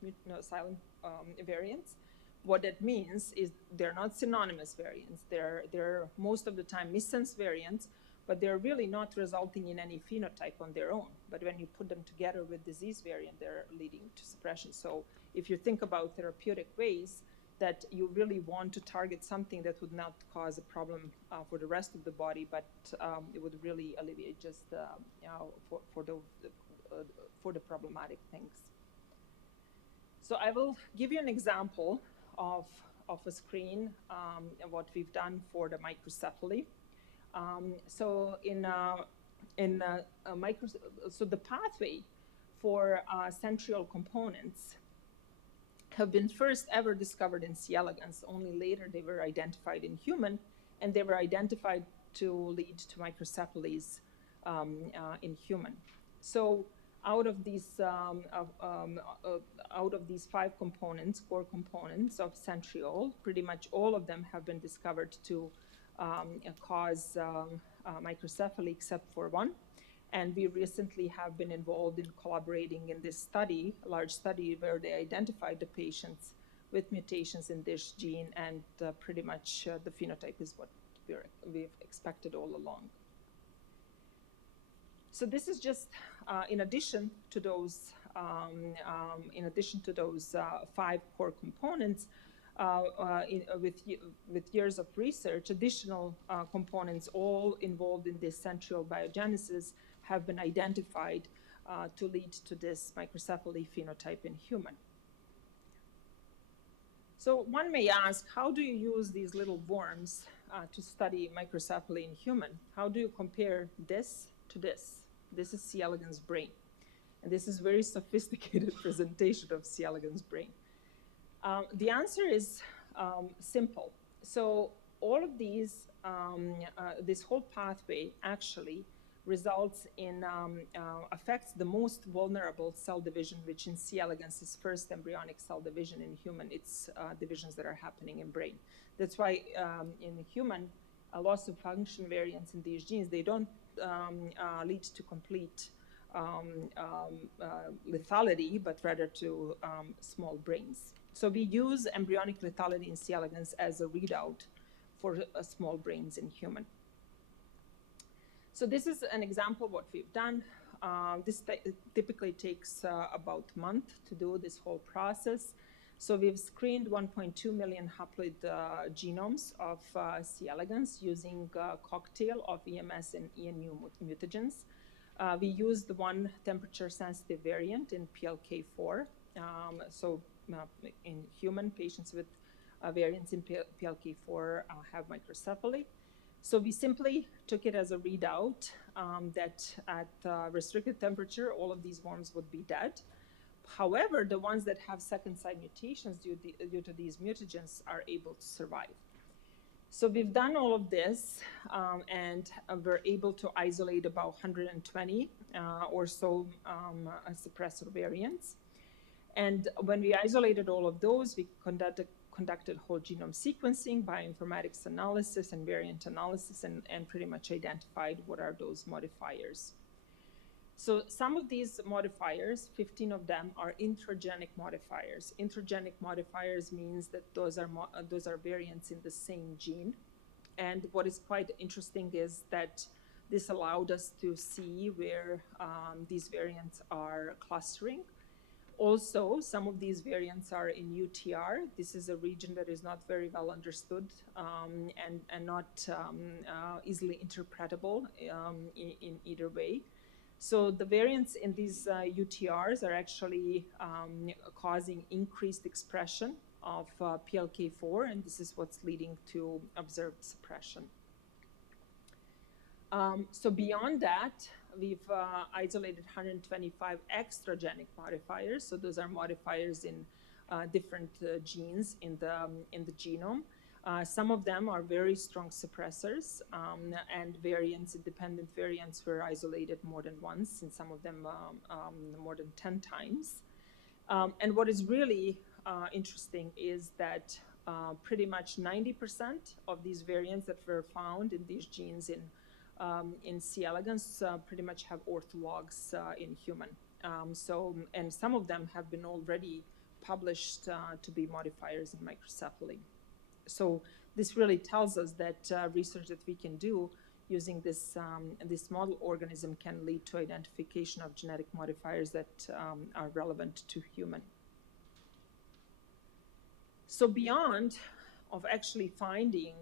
variants. What that means is they're not synonymous variants. They're most of the time missense variants, but they're really not resulting in any phenotype on their own. But when you put them together with disease variant, they're leading to suppression. So if you think about therapeutic ways that you really want to target something that would not cause a problem for the rest of the body, but it would really alleviate just for the problematic things. So I will give you an example of a screen and what we've done for the microcephaly. So the pathway for centriole components have been first ever discovered in C. elegans. Only later they were identified in human, and they were identified to lead to microcephalies in human. So out of these 5 components, core components of centriole, pretty much all of them have been discovered to cause microcephaly except for one. And we recently have been involved in collaborating in this study, a large study where they identified the patients with mutations in this gene, and pretty much the phenotype is what we've expected all along. So this is just in addition to those 5 core components. With years of research, additional components all involved in this centriole biogenesis have been identified to lead to this microcephaly phenotype in human. So one may ask, how do you use these little worms to study microcephaly in human? How do you compare this to this? This is C. elegans brain. And this is very sophisticated presentation of C. elegans brain. The answer is simple. So all of these, this whole pathway actually results in, affects the most vulnerable cell division, which in C. elegans is first embryonic cell division. In human, it's divisions that are happening in brain. That's why in human, a loss of function variants in these genes, they don't lead to complete lethality, but rather to small brains. So we use embryonic lethality in C. elegans as a readout for small brains in human. So this is an example of what we've done. This typically takes about a month to do this whole process. So we've screened 1.2 million haploid genomes of C. elegans using a cocktail of EMS and ENU mutagens. We used one temperature-sensitive variant in PLK4. In human patients with variants in PLK4 have microcephaly. So we simply took it as a readout that at restricted temperature, all of these worms would be dead. However, the ones that have second site mutations due to these mutagens are able to survive. So we've done all of this and we're able to isolate about 120 or so suppressor variants. And when we isolated all of those, we conducted whole genome sequencing, bioinformatics analysis, and variant analysis, and pretty much identified what are those modifiers. So some of these modifiers, 15 of them, are intragenic modifiers. Intragenic modifiers means that those are variants in the same gene. And what is quite interesting is that this allowed us to see where these variants are clustering. Also, some of these variants are in UTR. This is a region that is not very well understood and not easily interpretable in either way. So the variants in these UTRs are actually causing increased expression of PLK4, and this is what's leading to observed suppression. So beyond that, we've isolated 125 extragenic modifiers. So those are modifiers in different genes in the genome. Some of them are very strong suppressors, and independent variants were isolated more than once, and some of them more than 10 times. And what is really interesting is that pretty much 90% of these variants that were found in these genes in C. elegans pretty much have orthologs in human. And some of them have been already published to be modifiers in microcephaly. So this really tells us that research that we can do using this model organism can lead to identification of genetic modifiers that are relevant to human. So beyond of actually finding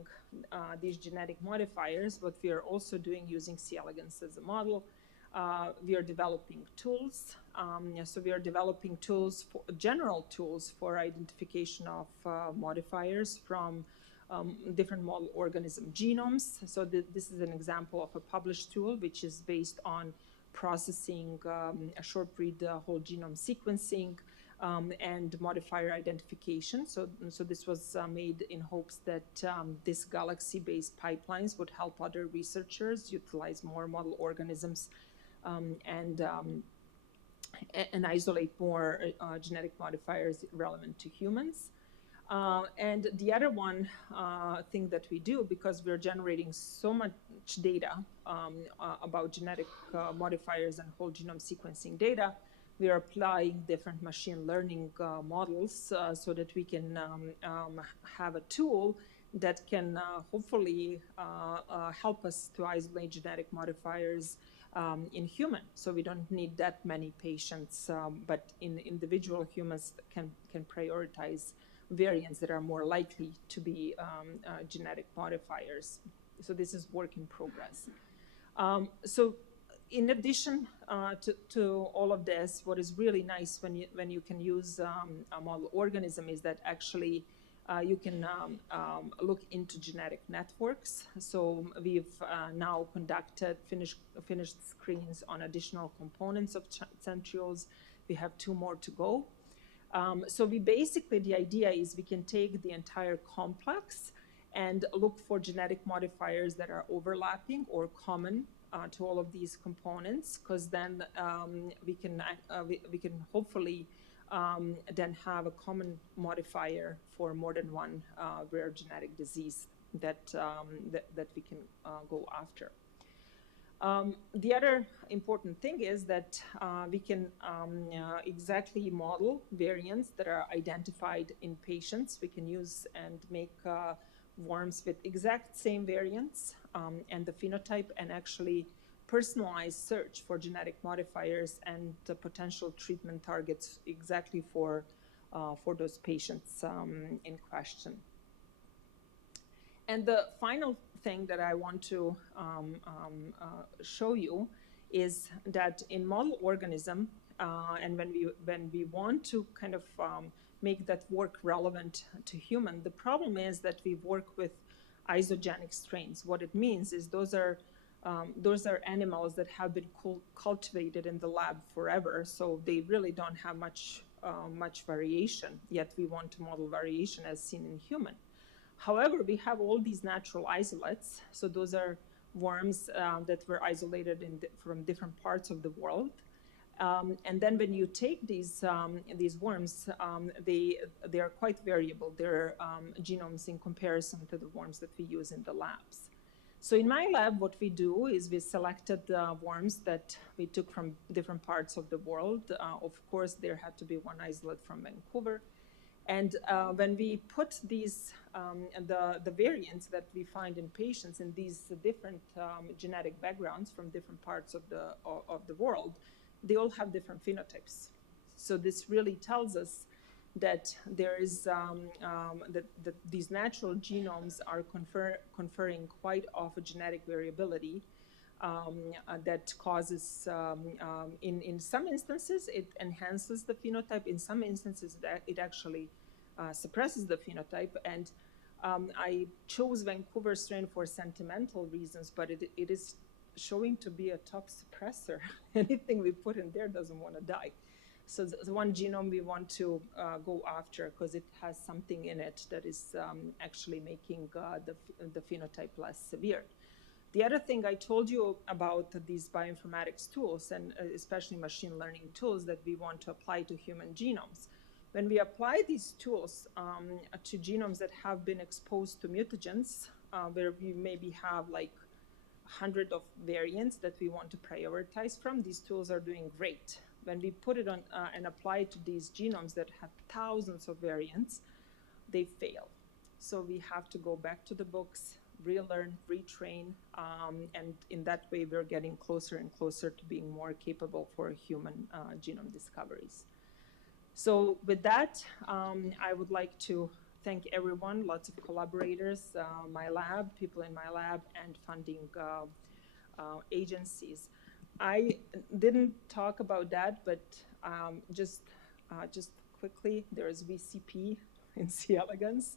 these genetic modifiers, what we are also doing using C. elegans as a model, we are developing tools. So we are developing tools, general tools for identification of modifiers from different model organism genomes. So this is an example of a published tool, which is based on processing a short read whole genome sequencing and modifier identification. So this was made in hopes that this galaxy-based pipelines would help other researchers utilize more model organisms and isolate more genetic modifiers relevant to humans. And the other one thing that we do, because we're generating so much data about genetic modifiers and whole genome sequencing data, we are applying different machine learning models so that we can have a tool that can hopefully help us to isolate genetic modifiers in human. So we don't need that many patients, but in individual humans can prioritize variants that are more likely to be genetic modifiers. So this is work in progress. So in addition to all of this, what is really nice when you can use a model organism is that actually you can look into genetic networks. So we've now conducted finished screens on additional components of centrioles. We have 2 more to go. So we basically, the idea is we can take the entire complex and look for genetic modifiers that are overlapping or common to all of these components, because then we can hopefully then have a common modifier for more than one rare genetic disease that we can go after. The other important thing is that we can exactly model variants that are identified in patients. We can use and make worms with exact same variants and the phenotype, and actually personalized search for genetic modifiers and the potential treatment targets exactly for those patients in question. And the final thing that I want to show you is that in model organism, and when we want to kind of make that work relevant to human, the problem is that we work with isogenic strains. What it means is those are animals that have been cultivated in the lab forever, so they really don't have much variation. Yet we want to model variation as seen in human. However, we have all these natural isolates. So those are worms that were isolated from different parts of the world. And then when you take these worms, they are quite variable. Their genomes in comparison to the worms that we use in the labs. So in my lab, what we do is we selected worms that we took from different parts of the world. Of course, there had to be one isolate from Vancouver. And when we put these, the variants that we find in patients in these different genetic backgrounds from different parts of the world, they all have different phenotypes. So this really tells us that there is that these natural genomes are conferring quite of a genetic variability that causes, in some instances, it enhances the phenotype. In some instances, it actually suppresses the phenotype. And I chose Vancouver strain for sentimental reasons, but it is showing to be a top suppressor. Anything we put in there doesn't want to die. So the one genome we want to go after because it has something in it that is actually making the phenotype less severe. The other thing I told you about these bioinformatics tools, and especially machine learning tools that we want to apply to human genomes. When we apply these tools to genomes that have been exposed to mutagens, where we maybe have like 100 of variants that we want to prioritize from, these tools are doing great. When we put it on and apply it to these genomes that have thousands of variants, they fail. So we have to go back to the books, relearn, retrain, and in that way we're getting closer and closer to being more capable for human genome discoveries. So with that, I would like to thank everyone, lots of collaborators, my lab, people in my lab, and funding agencies. I didn't talk about that, but just quickly, there's VCP in C. elegans.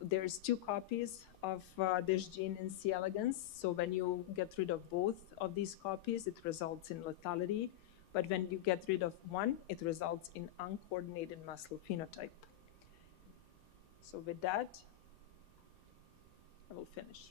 There's 2 copies of this gene in C. elegans. So when you get rid of both of these copies, it results in lethality. But when you get rid of one, it results in uncoordinated muscle phenotype. So with that, I will finish.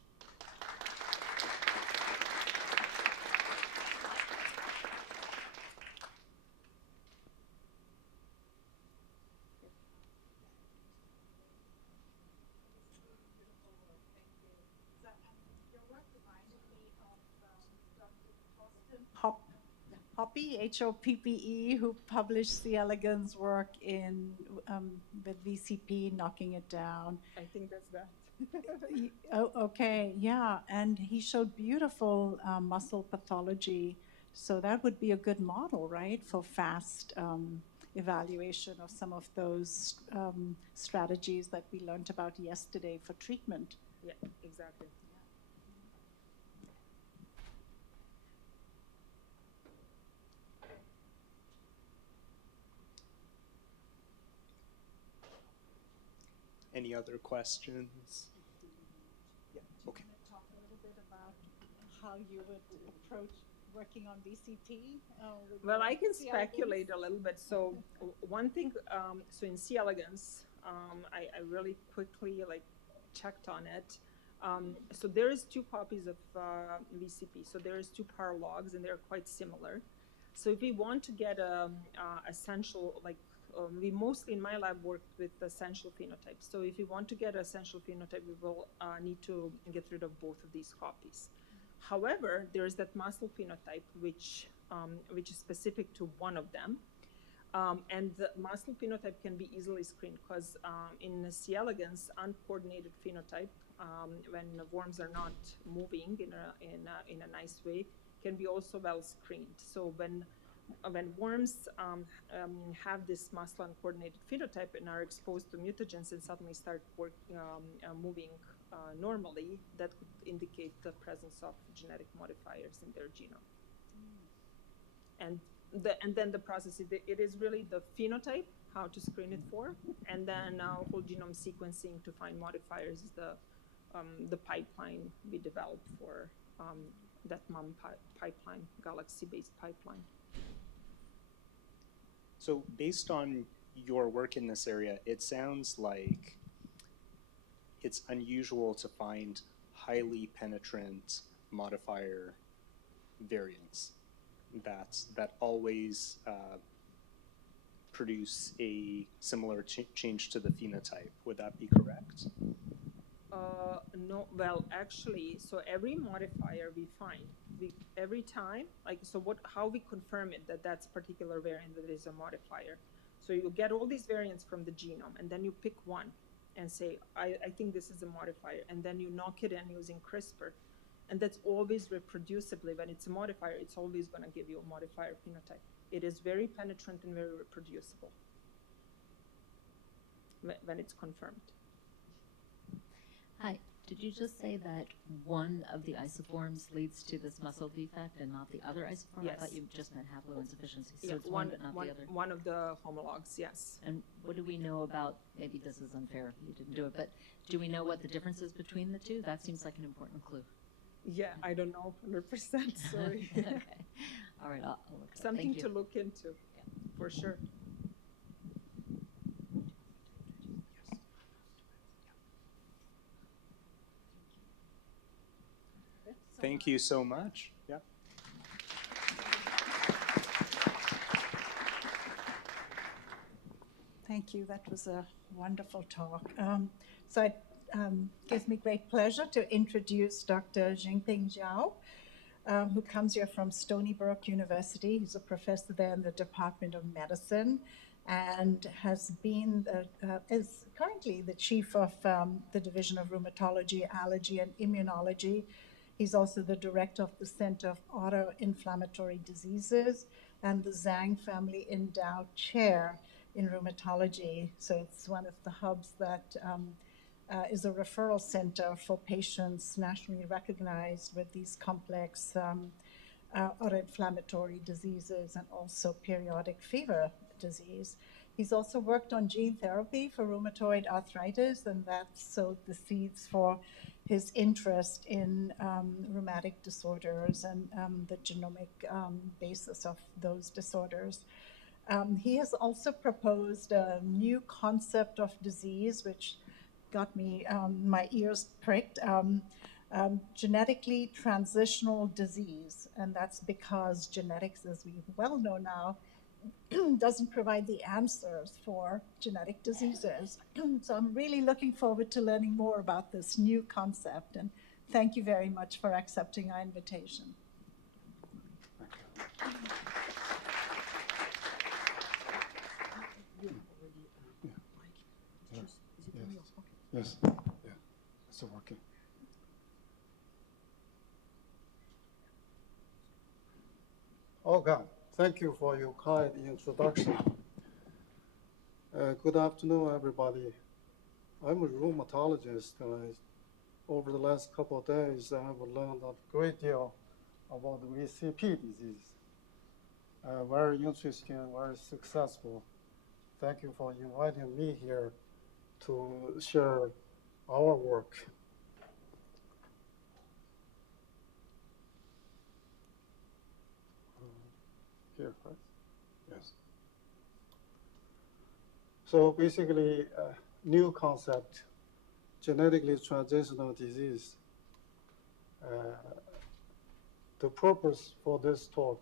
Hoppe, H-O-P-P-E, who published C. elegans work in with VCP, knocking it down. I think that's that. Oh, okay, yeah, and he showed beautiful muscle pathology, so that would be a good model, right, for fast evaluation of some of those strategies that we learned about yesterday for treatment. Yeah, exactly. Any other questions? Yeah, okay. Can you talk a little bit about how you would approach working on VCP? Well, I can speculate a little bit. So one thing, so in C. elegans, I really quickly checked on it. So there is 2 copies of VCP. So there is 2 paralogs, and they're quite similar. So if we want to get essential, we mostly in my lab worked with essential phenotypes. So if we want to get essential phenotype, we will need to get rid of both of these copies. However, there is that muscle phenotype, which is specific to one of them. And the muscle phenotype can be easily screened because in C. elegans, uncoordinated phenotype, when the worms are not moving in a nice way, can be also well screened. So when worms have this muscle uncoordinated phenotype and are exposed to mutagens and suddenly start moving normally, that could indicate the presence of genetic modifiers in their genome. And then the process, it is really the phenotype, how to screen it for, and then whole genome sequencing to find modifiers is the pipeline we developed for that MUM pipeline, galaxy-based pipeline. So based on your work in this area, it sounds like it's unusual to find highly penetrant modifier variants that always produce a similar change to the phenotype. Would that be correct? No, well, actually, so every modifier we find, every time, how we confirm it that that's particular variant that is a modifier. So you get all these variants from the genome, and then you pick one and say, I think this is a modifier, and then you knock it in using CRISPR. And that's always reproducibly, when it's a modifier, it's always going to give you a modifier phenotype. It is very penetrant and very reproducible when it's confirmed. Hi, did you just say that one of the isoforms leads to this muscle defect and not the other isoform? Yes. I thought you just meant haploinsufficiency, so Yeah, it's one but not the other. One of the homologs, yes. And what do we know about, maybe this is unfair, you didn't do it, but do we know what the difference is between the two? That seems like an important clue. Yeah, I don't know 100%, sorry. Okay, all right, I'll look it up. Something Thank you. to look into, for sure. Thank you so much. Yeah. Thank you. That was a wonderful talk. So it gives me great pleasure to introduce Dr. Qingping Zhao, who comes here from Stony Brook University. He's a professor there in the Department of Medicine and has been, is currently the chief of the Division of Rheumatology, Allergy, and Immunology. He's also the director of the Center of Autoinflammatory Diseases and the Zhang Family Endowed Chair in Rheumatology. So it's one of the hubs that is a referral center for patients nationally recognized with these complex autoinflammatory diseases and also periodic fever disease. He's also worked on gene therapy for rheumatoid arthritis, and that sowed the seeds for his interest in rheumatic disorders and the genomic basis of those disorders. He has also proposed a new concept of disease, which got me my ears pricked, genetically transitional disease. And that's because genetics, as we well know now, doesn't provide the answers for genetic diseases. So I'm really looking forward to learning more about this new concept. And thank you very much for accepting our invitation. Yes, yeah, it's working. Okay, thank you for your kind introduction. Good afternoon, everybody. I'm a rheumatologist, and over the last couple of days, I have learned a great deal about the VCP disease. Very interesting, very successful. Thank you for inviting me here to share our work. Here, right? Yes. So basically, new concept, genetically transitional disease. The purpose for this talk,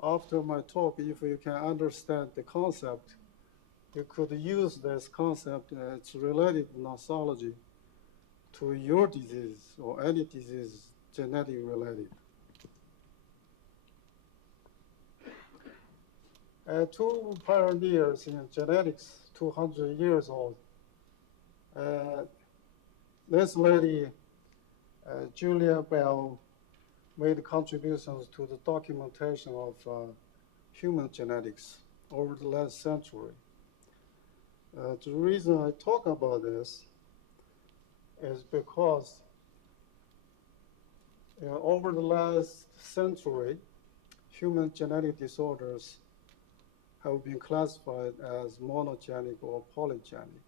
after my talk, if you can understand the concept, you could use this concept as related nosology to your disease or any disease genetic related. Two pioneers in genetics, 200 years old. This lady, Julia Bell, made contributions to the documentation of human genetics over the last century. The reason I talk about this is because over the last century, human genetic disorders have been classified as monogenic or polygenic.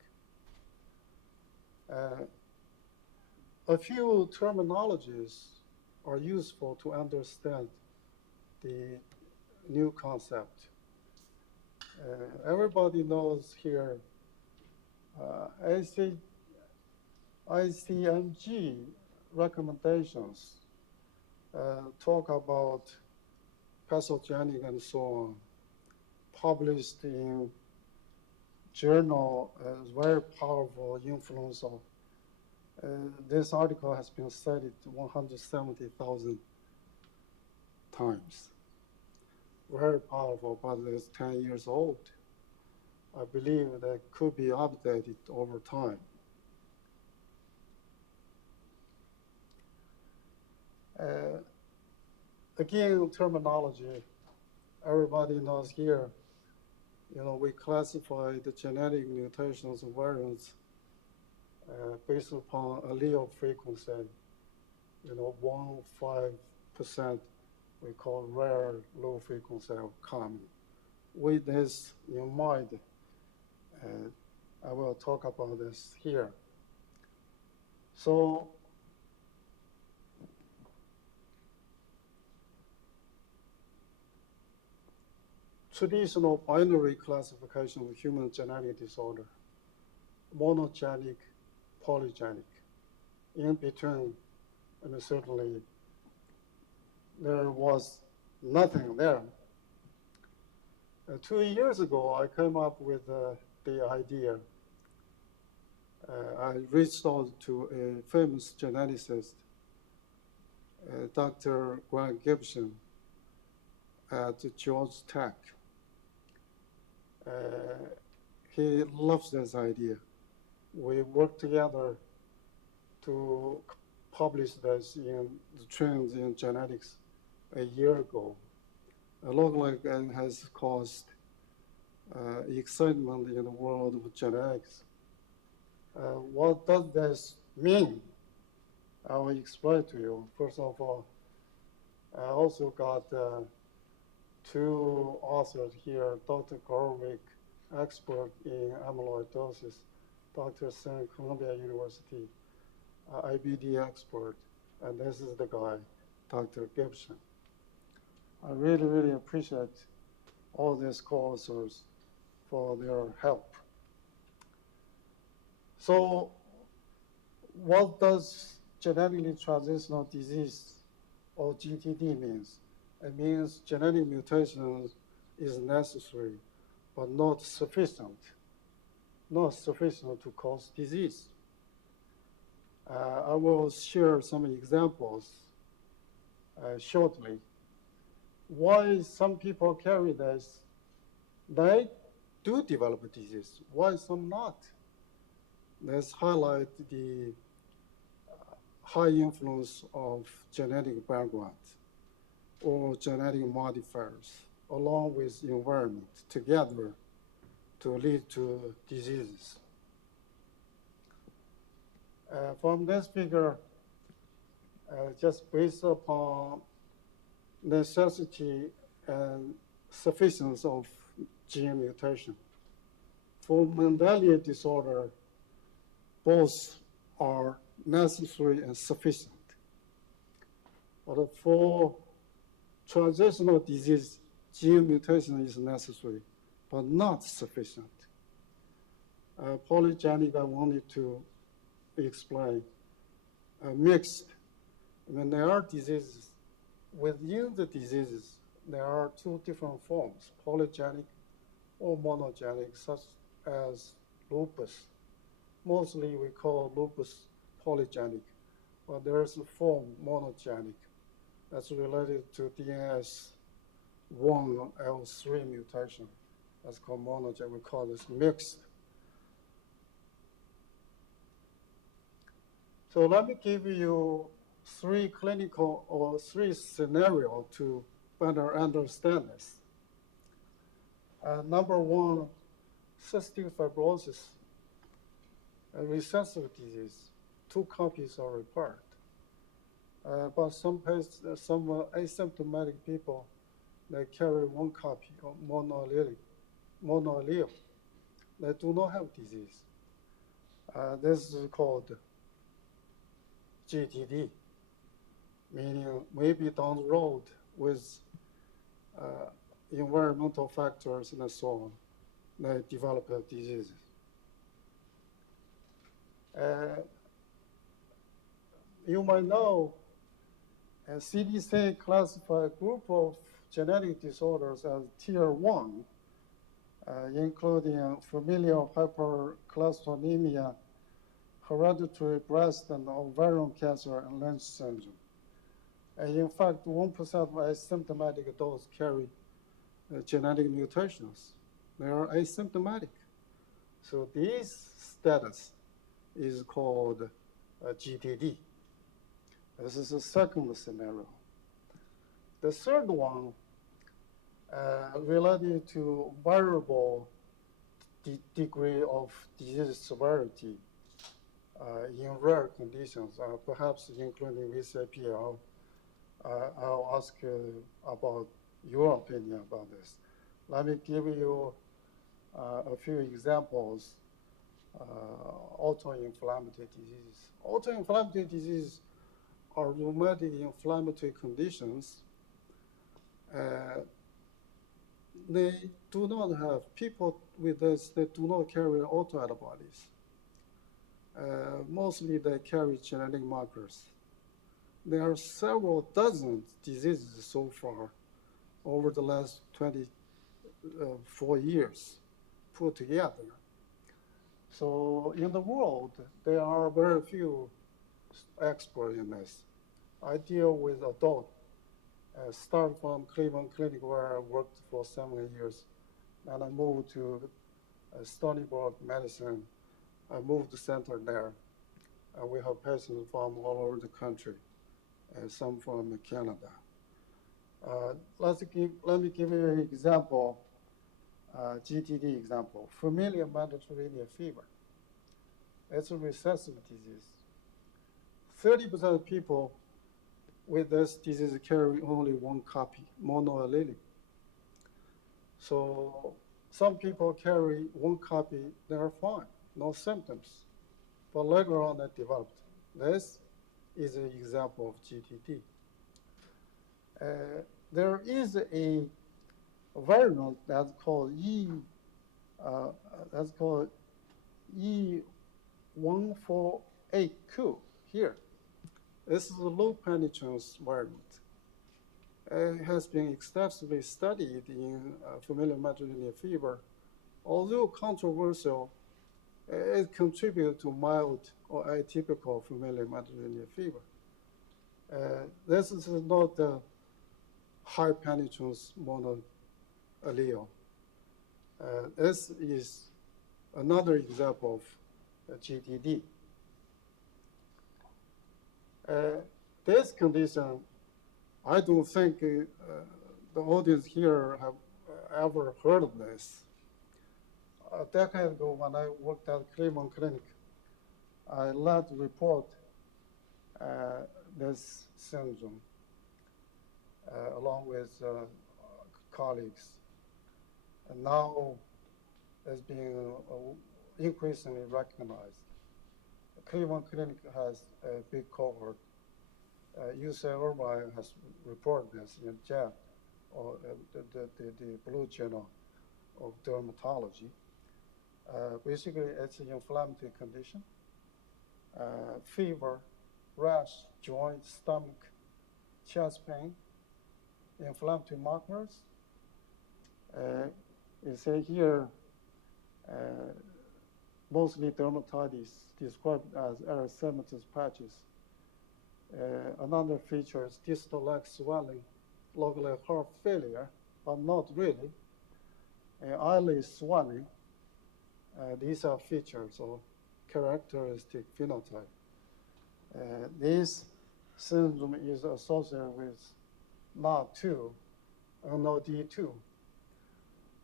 A few terminologies are useful to understand the new concept. Everybody knows here ICMG recommendations talk about pathogenic and so on, published in journal as very powerful influence of. This article has been cited 170,000 times. Very powerful, but it's 10 years old. I believe that could be updated over time. Again, terminology, everybody knows here, we classify the genetic mutations and variants based upon allele frequency. 1-5% we call rare, low frequency or common. With this in mind, I will talk about this here. So, traditional binary classification of human genetic disorder, monogenic, polygenic. In between, certainly there was nothing there. 2 years ago, I came up with the idea. I reached out to a famous geneticist, Dr. Grant Gibson at Georgia Tech. He loves this idea. We worked together to publish this in the Trends in Genetics a year ago. It looks like it has caused excitement in the world of genetics. What does this mean? I will explain to you. First of all, I also got two authors here, Dr. Graovac, expert in amyloidosis, Dr. Sen, Columbia University, IBD expert, and this is the guy, Dr. Gibson. I really, really appreciate all these co-authors for their help. So what does genetically transitional disease, or GTD, means? It means genetic mutation is necessary, but not sufficient to cause disease. I will share some examples shortly. Why some people carry this, they do develop disease, why some not? Let's highlight the high influence of genetic background or genetic modifiers along with environment together to lead to diseases. From this figure, just based upon necessity and sufficiency of gene mutation. For Mendelian disorder, both are necessary and sufficient. But for transitional disease, gene mutation is necessary, but not sufficient. Polygenic, I wanted to explain, mixed. When there are diseases, within the diseases, there are two different forms, polygenic or monogenic, such as lupus. Mostly we call lupus polygenic, but there is a form monogenic that's related to DNS1L3 mutation. That's called monogenic. We call this mixed. So let me give you three scenarios to better understand this. Number one, cystic fibrosis, a recessive disease. 2 copies are required. But some asymptomatic people, they carry 1 copy of monoallele. They do not have disease. This is called GTD, meaning maybe down the road with environmental factors and so on, they develop diseases. You might know CDC classified a group of genetic disorders as tier 1, including familial hypercholesterolemia, hereditary breast and ovarian cancer, and Lynch syndrome. And in fact, 1% of asymptomatic adults carry genetic mutations. They are asymptomatic. So this status is called GTD. This is the second scenario. The third one related to variable degree of disease severity in rare conditions, perhaps including VCP. I'll ask about your opinion about this. Let me give you a few examples. Autoinflammatory disease. Autoinflammatory disease are rheumatic inflammatory conditions. They do not have, people with this, they do not carry autoantibodies. Mostly they carry genetic markers. There are several dozen diseases so far over the last 20 4 years put together. So in the world, there are very few experts in this. I deal with adult. Start from Cleveland Clinic, where I worked for 7 years. And I moved to Stony Brook Medicine. I moved the center there. We have patients from all over the country, some from Canada. Let me give you an example, GTD example, familial Mediterranean fever. It's a recessive disease. 30% of people with this disease carry only one copy, monoallelic. So some people carry one copy, they're fine, no symptoms. But later on, they developed. This is an example of GTD. There is a variant that's called E148Q here. This is a low penetrance variant. It has been extensively studied in familial Mediterranean fever. Although controversial, it contributes to mild or atypical familial Mediterranean fever. This is not a high penetrance monoallele. This is another example of GTD. This condition, I don't think the audience here have ever heard of this. A decade ago, when I worked at Cleveland Clinic, I led the report this syndrome along with colleagues. And now it's being increasingly recognized. Cleveland Clinic has a big cohort. UC Irvine has reported this in JET, or the Blue Journal of Dermatology. Basically, it's an inflammatory condition. Fever, rash, joint, stomach, chest pain, inflammatory markers. You see here, mostly dermatitis described as erythematous patches. Another feature is distal leg swelling, locally heart failure, but not really. Eyelid swelling. These are features or characteristic phenotype. This syndrome is associated with NOD2, NOD2.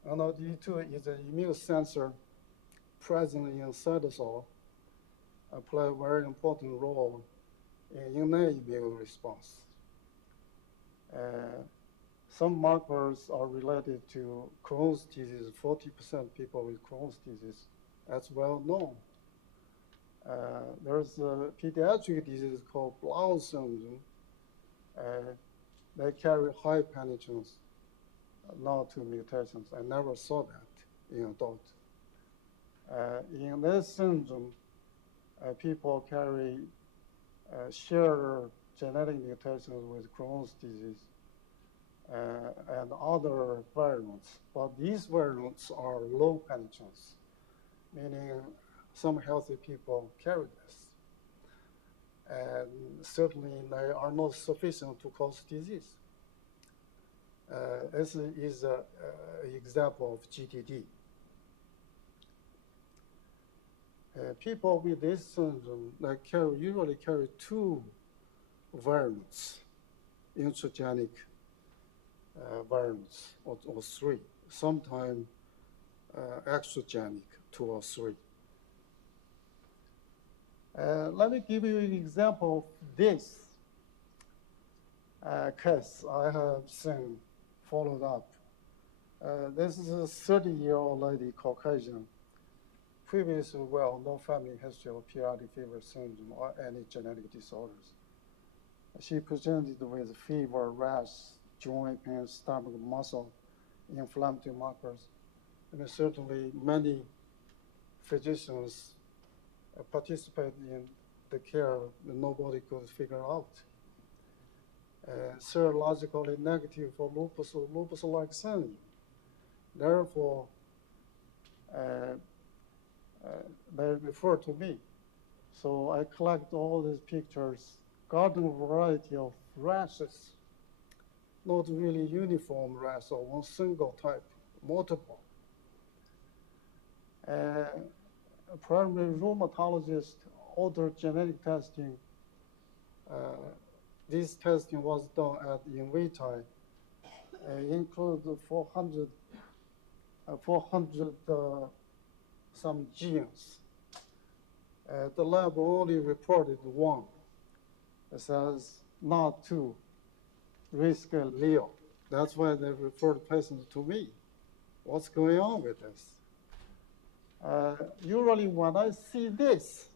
NOD2 is an immune sensor present in cytosol, play a very important role in innate immune response. Some markers are related to Crohn's disease. 40% people with Crohn's disease, that's well known. There's a pediatric disease called Blount syndrome. They carry high penetrance, NOD2 mutations. I never saw that in adult. In this syndrome, people carry shared genetic mutations with Crohn's disease and other variants. But these variants are low penetrance, meaning some healthy people carry this. And certainly they are not sufficient to cause disease. This is an example of GTD. People with this syndrome usually carry two variants, intragenic variants, or three, sometimes extragenic, 2 or 3. Let me give you an example of this case I have seen followed up. This is a 30-year-old lady, Caucasian, previously no family history of pediatric fever syndrome or any genetic disorders. She presented with fever, rash, joint pain, stomach, muscle, inflammatory markers. And certainly many physicians participated in the care that nobody could figure out. Serologically negative for lupus or lupus-like syndrome. Therefore, they refer to me. So I collect all these pictures, garden variety of rashes, not really uniform rash or one single type, multiple. Primary rheumatologist ordered genetic testing. This testing was done at Invitae, included 400 some genes. The lab only reported one. It says not two, risk allele. That's why they referred patients to me. What's going on with this? Usually when I see this,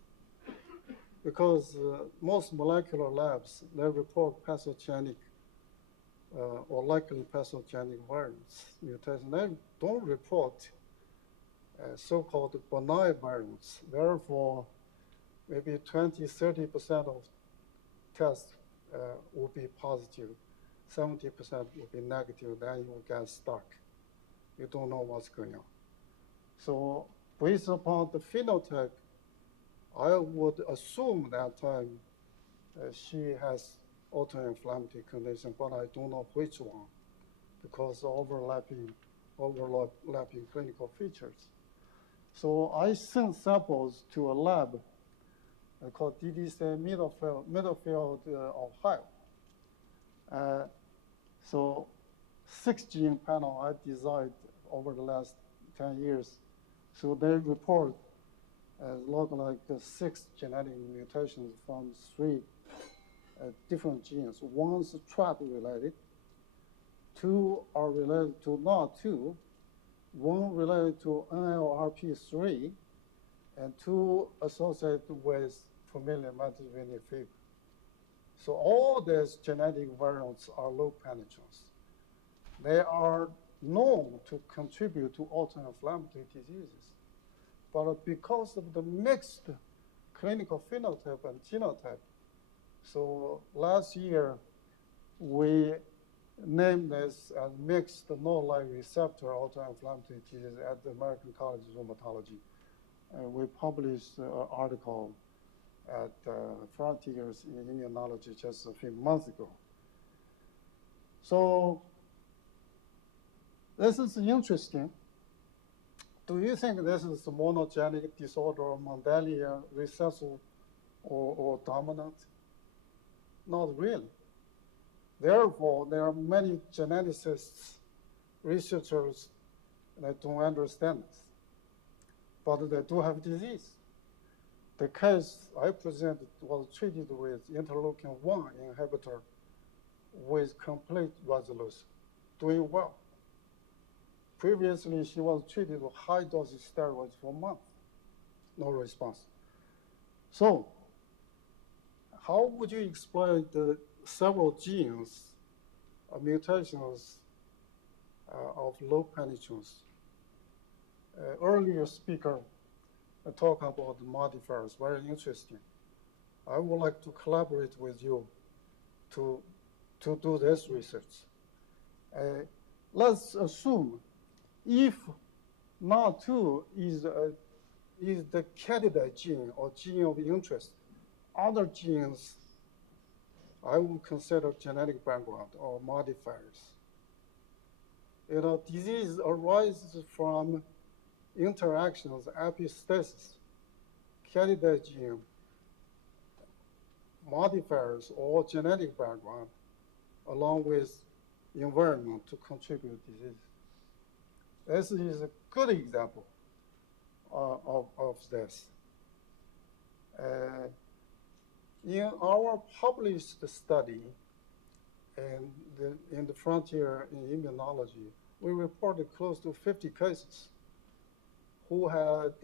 because most molecular labs, they report pathogenic or likely pathogenic variants, mutation. They don't report so-called benign variants. Therefore, maybe 20–30% of tests will be positive, 70% will be negative, then you will get stuck. You don't know what's going on. So based upon the phenotype, I would assume that time she has autoinflammatory condition, but I don't know which one because overlapping clinical features. So I sent samples to a lab called DDC Middlefield, Ohio. So 6 gene panel I designed over the last 10 years. So they report look like 6 genetic mutations from 3 different genes. One's TRAP related, 2 are related to NOD2, 1 related to NLRP3, and 2 associated with familial metavenous fever. So all these genetic variants are low penetrance. They are known to contribute to autoinflammatory diseases. But because of the mixed clinical phenotype and genotype, so last year we named this as mixed no-like receptor autoinflammatory disease at the American College of Rheumatology. We published an article at Frontiers in Immunology just a few months ago. So this is interesting. Do you think this is a monogenic disorder or Mendelian recessive or dominant? Not really. Therefore, there are many geneticists, researchers that don't understand this, but they do have disease. The case I presented was treated with interleukin-1 inhibitor with complete resolution, doing well. Previously, she was treated with high-dose steroids for a month, no response. So, how would you explain the several genes, mutations of low penetrance? Earlier speaker talked about the modifiers, very interesting. I would like to collaborate with you to do this research. Let's assume if NOD2 is the candidate gene or gene of interest, other genes I would consider genetic background or modifiers. You know, disease arises from interactions, epistasis, candidate gene, modifiers or genetic background, along with environment to contribute disease. This is a good example of this. In our published study in the Frontier in Immunology, we reported close to 50 cases who had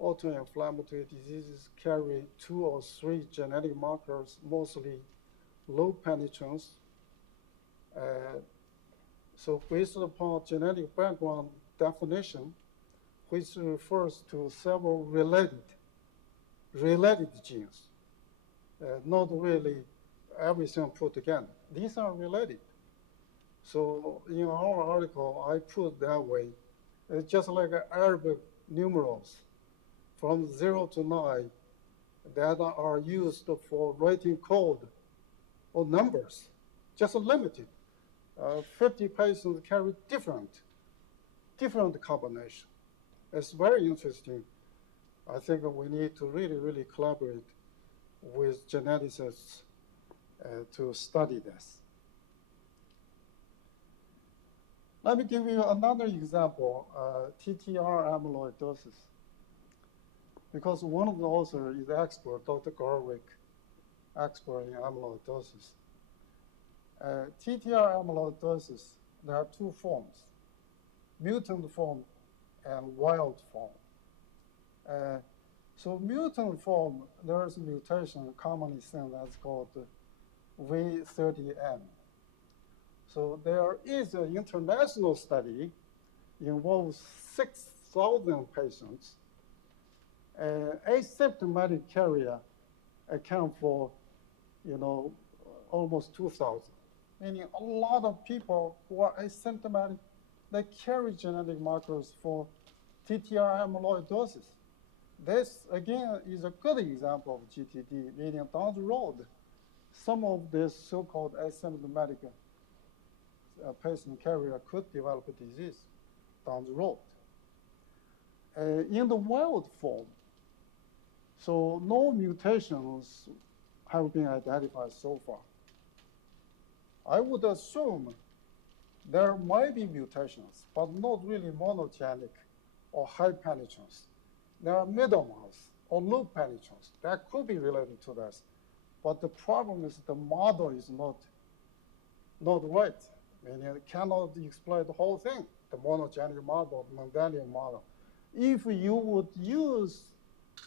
autoinflammatory diseases carry 2 or 3 genetic markers, mostly low penetrance. So based upon genetic background definition, which refers to several related genes, not really everything put together. These are related. So in our article, I put that way. It's just like Arabic numerals from 0 to 9 that are used for writing code or numbers, just limited. 50 patients carry different combination. It's very interesting. I think we need to really collaborate with geneticists to study this. Let me give you another example, TTR amyloidosis. Because one of the authors is expert, Dr. Garwick, expert in amyloidosis. TTR amyloidosis, there are two forms, mutant form and wild form. So mutant form, there is a mutation commonly seen that's called V30M. So there is an international study involves 6,000 patients. Asymptomatic carrier account for, almost 2,000. Meaning a lot of people who are asymptomatic, they carry genetic markers for TTR amyloidosis. This, again, is a good example of GTD, meaning down the road, some of this so-called asymptomatic patient carrier could develop a disease down the road. In the wild form, so no mutations have been identified so far. I would assume there might be mutations, but not really monogenic or high penetrance. There are middle ones or low penetrance that could be related to this. But the problem is the model is not right. Meaning it cannot explain the whole thing, the monogenic model, the Mendelian model. If you would use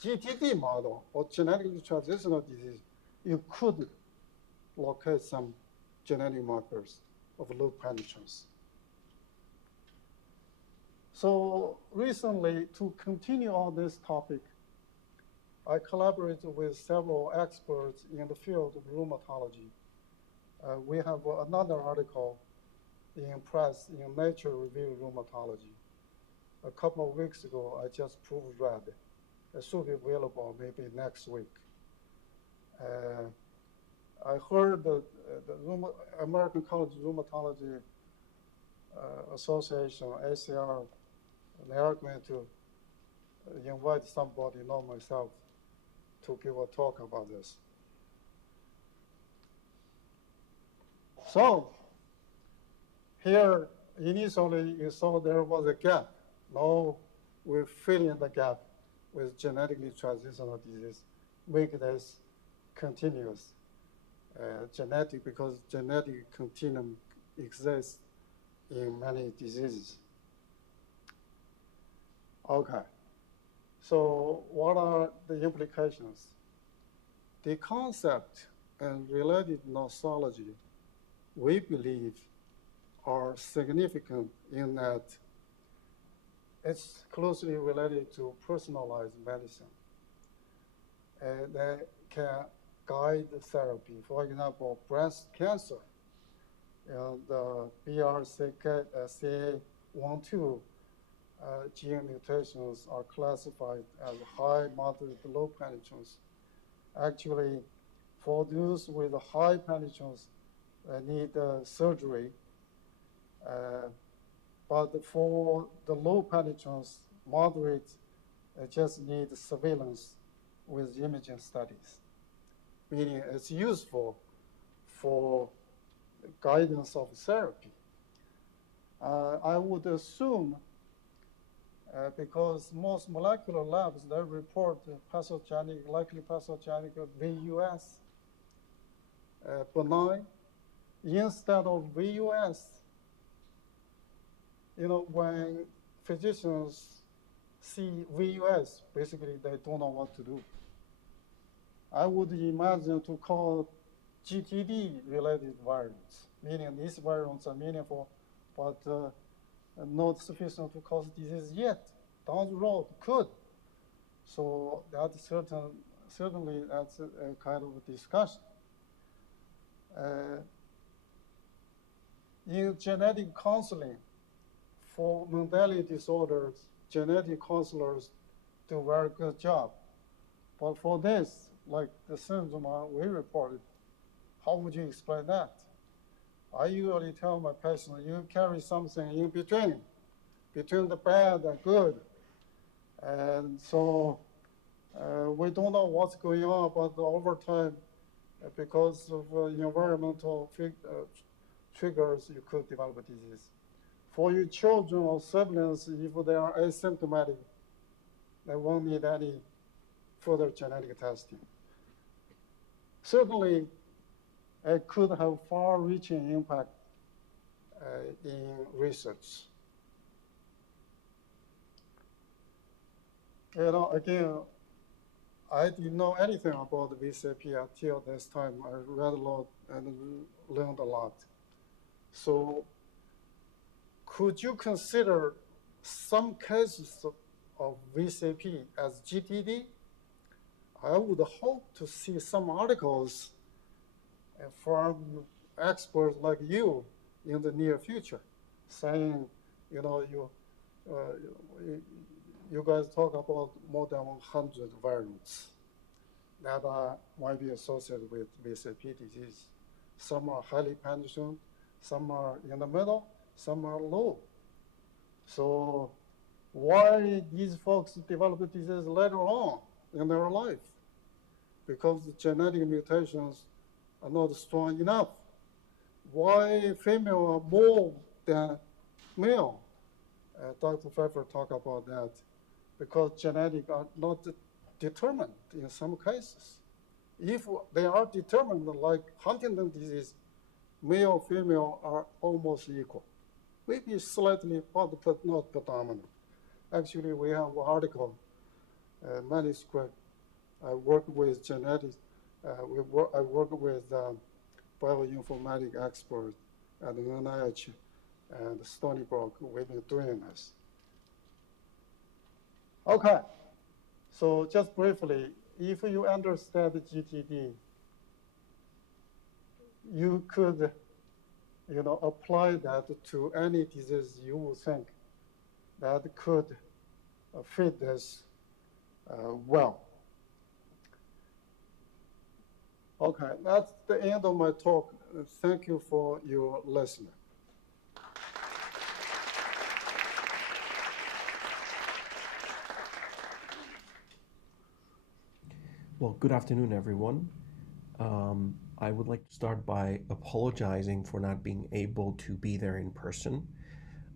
GTD model or genetically transitional disease, you could locate some genetic markers of low penetrance. So recently, to continue on this topic, I collaborated with several experts in the field of rheumatology. We have another article in press in Nature Review Rheumatology. A couple of weeks ago, I just proofread. It should be available maybe next week. I heard the American College of Rheumatology Association, ACR, they are going to invite somebody, not myself, to give a talk about this. So here, initially, you saw there was a gap. Now we're filling the gap with genetically transitional disease, make this continuous. Genetic, because genetic continuum exists in many diseases. Okay, so what are the implications? The concept and related nosology, we believe, are significant in that it's closely related to personalized medicine. They can guide the therapy. For example, breast cancer, the BRCA12 gene mutations are classified as high, moderate, low penetrance. Actually, for those with high penetrance, they need surgery. But for the low penetrance, moderate, just need surveillance with imaging studies. Meaning it's useful for guidance of therapy. I would assume, because most molecular labs, they report pathogenic, likely pathogenic VUS, benign, instead of VUS. When physicians see VUS, basically they don't know what to do. I would imagine to call GTD-related variants, meaning these variants are meaningful, but not sufficient to cause disease yet. Down the road, could. So that's certainly that's a kind of a discussion. in genetic counseling for mentality disorders, genetic counselors do a very good job. But for this, like the syndrome we reported, how would you explain that? I usually tell my patients, you carry something in between the bad and good. And so we don't know what's going on, but over time, because of environmental triggers, you could develop a disease. For your children or siblings, if they are asymptomatic, they won't need any further genetic testing. Certainly, it could have far-reaching impact in research. Again, I didn't know anything about the VCP until this time. I read a lot and learned a lot. So could you consider some cases of VCP as GTD? I would hope to see some articles from experts like you in the near future saying, you guys talk about more than 100 variants that might be associated with VCP disease. Some are highly penetrant, some are in the middle, some are low. So why these folks develop the disease later on in their life? Because the genetic mutations are not strong enough. Why female are more than male? Dr. Pfeffer talked about that. Because genetics are not determined in some cases. If they are determined, like Huntington disease, male, female are almost equal. Maybe slightly, but not predominant. Actually, we have an article, manuscript. I work with genetics. I work with bioinformatics experts at the NIH and Stony Brook. We've been doing this. Okay, so just briefly, if you understand the GTD, you could, apply that to any disease you would think that could fit this well. Okay, that's the end of my talk. Thank you for your listening. Well, good afternoon, everyone. I would like to start by apologizing for not being able to be there in person.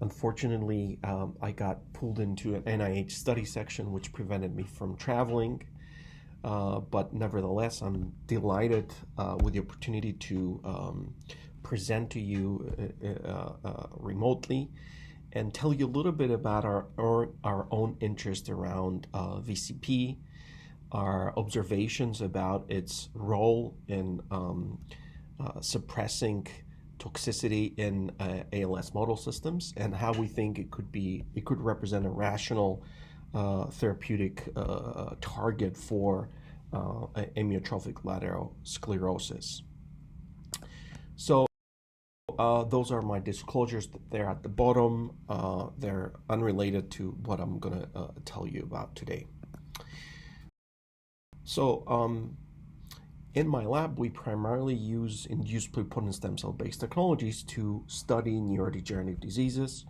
Unfortunately, I got pulled into an NIH study section, which prevented me from traveling. But nevertheless, I'm delighted with the opportunity to present to you remotely and tell you a little bit about our own interest around VCP, our observations about its role in suppressing toxicity in ALS model systems, and how we think it could represent a rational therapeutic target for amyotrophic lateral sclerosis. So those are my disclosures. They're at the bottom. They're unrelated to what I'm going to tell you about today. So in my lab, we primarily use induced pluripotent stem cell-based technologies to study neurodegenerative diseases.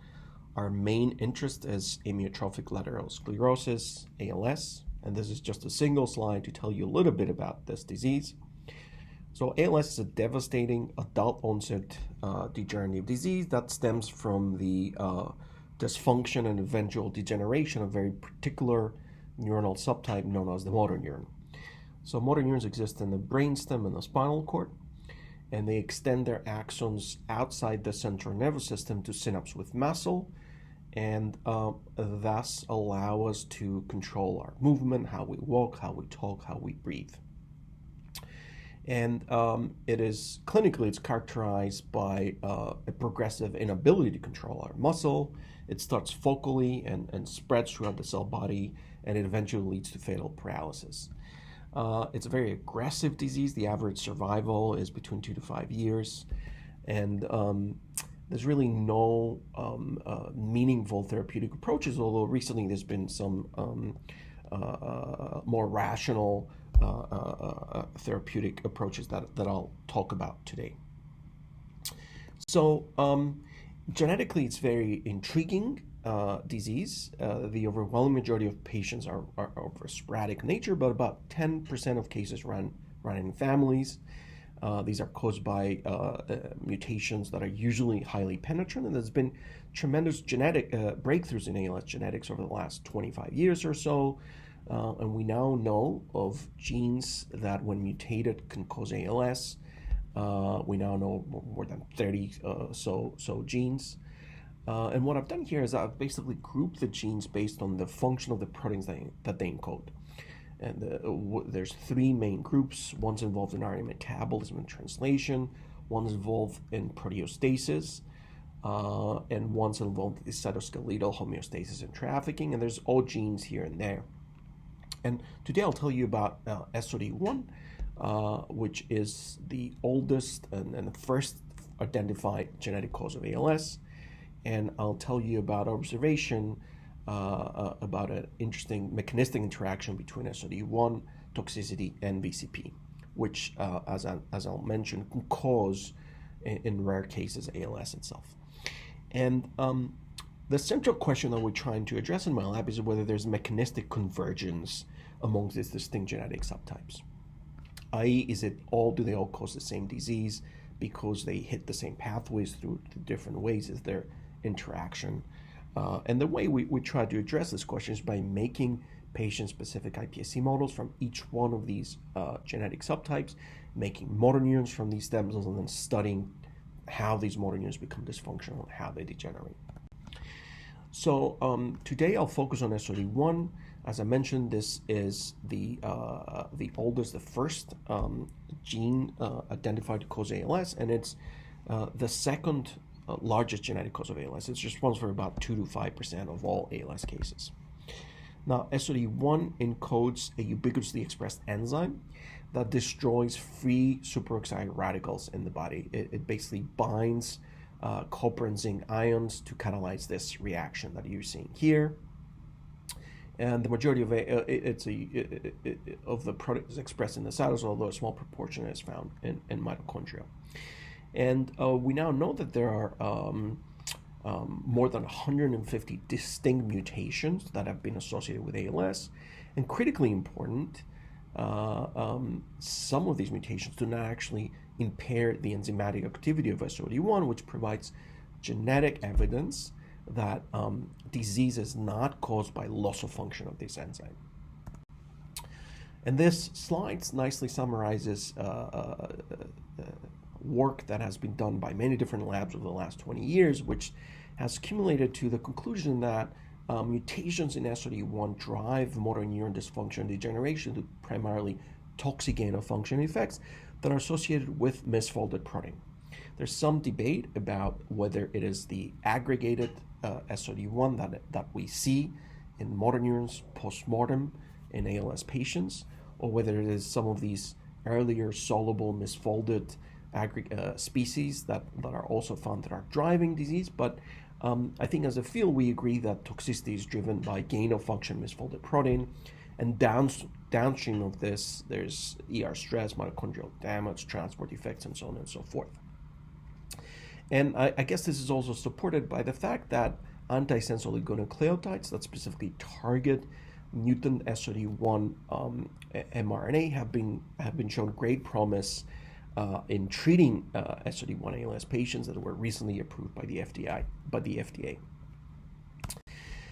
Our main interest is amyotrophic lateral sclerosis, ALS, and this is just a single slide to tell you a little bit about this disease. So ALS is a devastating adult-onset degenerative disease that stems from the dysfunction and eventual degeneration of a very particular neuronal subtype known as the motor neuron. So motor neurons exist in the brainstem and the spinal cord, and they extend their axons outside the central nervous system to synapse with muscle, and thus allow us to control our movement, how we walk, how we talk, how we breathe. And clinically, it's characterized by a progressive inability to control our muscle. It starts focally and spreads throughout the cell body, and it eventually leads to fatal paralysis. It's a very aggressive disease. The average survival is between 2 to 5 years. And there's really no meaningful therapeutic approaches, although recently there's been some more rational therapeutic approaches that I'll talk about today. So genetically, it's very intriguing disease. The overwhelming majority of patients are of a sporadic nature, but about 10% of cases run in families. These are caused by mutations that are usually highly penetrant, and there's been tremendous genetic breakthroughs in ALS genetics over the last 25 years or so. And we now know of genes that, when mutated, can cause ALS. We now know more than 30 so genes. And what I've done here is I've basically grouped the genes based on the function of the proteins that they encode. And there's three main groups. One's involved in RNA metabolism and translation, one's involved in proteostasis, and one's involved in cytoskeletal homeostasis and trafficking, and there's all genes here and there. And today I'll tell you about SOD1, which is the oldest and the first identified genetic cause of ALS. And I'll tell you about observation about an interesting mechanistic interaction between SOD1, toxicity, and VCP, which, as I'll mention, can cause, in rare cases, ALS itself. And the central question that we're trying to address in my lab is whether there's mechanistic convergence amongst these distinct genetic subtypes. i.e., do they all cause the same disease because they hit the same pathways through different ways? Is there interaction? And the way we try to address this question is by making patient-specific iPSC models from each one of these genetic subtypes, making motor neurons from these stem cells, and then studying how these motor neurons become dysfunctional and how they degenerate. So today I'll focus on SOD1. As I mentioned, this is the oldest, the first gene identified to cause ALS, and it's the second largest genetic cause of ALS. It's responsible for about 2 to 5% of all ALS cases. Now, SOD1 encodes a ubiquitously expressed enzyme that destroys free superoxide radicals in the body. It basically binds copper and zinc ions to catalyze this reaction that you're seeing here. And the majority of the product is expressed in the cytosol, although a small proportion is found in mitochondria. And we now know that there are more than 150 distinct mutations that have been associated with ALS. And critically important, some of these mutations do not actually impair the enzymatic activity of SOD1, which provides genetic evidence that disease is not caused by loss of function of this enzyme. And this slide nicely summarizes work that has been done by many different labs over the last 20 years, which has accumulated to the conclusion that mutations in SOD1 drive motor neuron dysfunction and degeneration to primarily toxic gain-of-function effects that are associated with misfolded protein. There's some debate about whether it is the aggregated SOD1 that we see in motor neurons post-mortem in ALS patients, or whether it is some of these earlier soluble misfolded species that are also found that are driving disease. But I think as a field we agree that toxicity is driven by gain-of-function misfolded protein, and downstream of this there's ER stress, mitochondrial damage, transport effects, and so on and so forth. And I guess this is also supported by the fact that antisense oligonucleotides that specifically target mutant SOD1 mRNA have been shown great promise in treating SOD1 ALS patients that were recently approved by the FDA.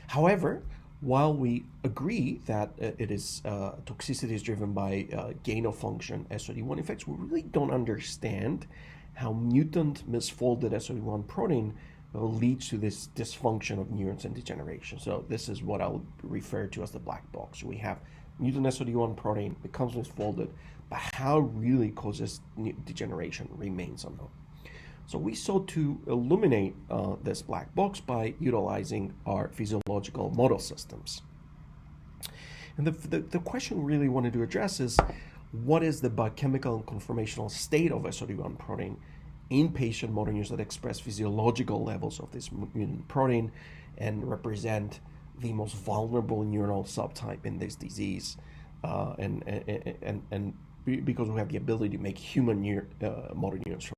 However, while we agree that it is toxicity is driven by gain-of-function SOD1 effects, we really don't understand how mutant misfolded SOD1 protein leads to this dysfunction of neurons and degeneration. So this is what I'll refer to as the black box. We have mutant SOD1 protein becomes misfolded, but how really causes degeneration remains unknown. So we sought to illuminate this black box by utilizing our physiological model systems. And the question we really wanted to address is, what is the biochemical and conformational state of SOD1 protein in patient motor neurons that express physiological levels of this mutant protein and represent the most vulnerable neuronal subtype in this disease, and because we have the ability to make human motor neurons.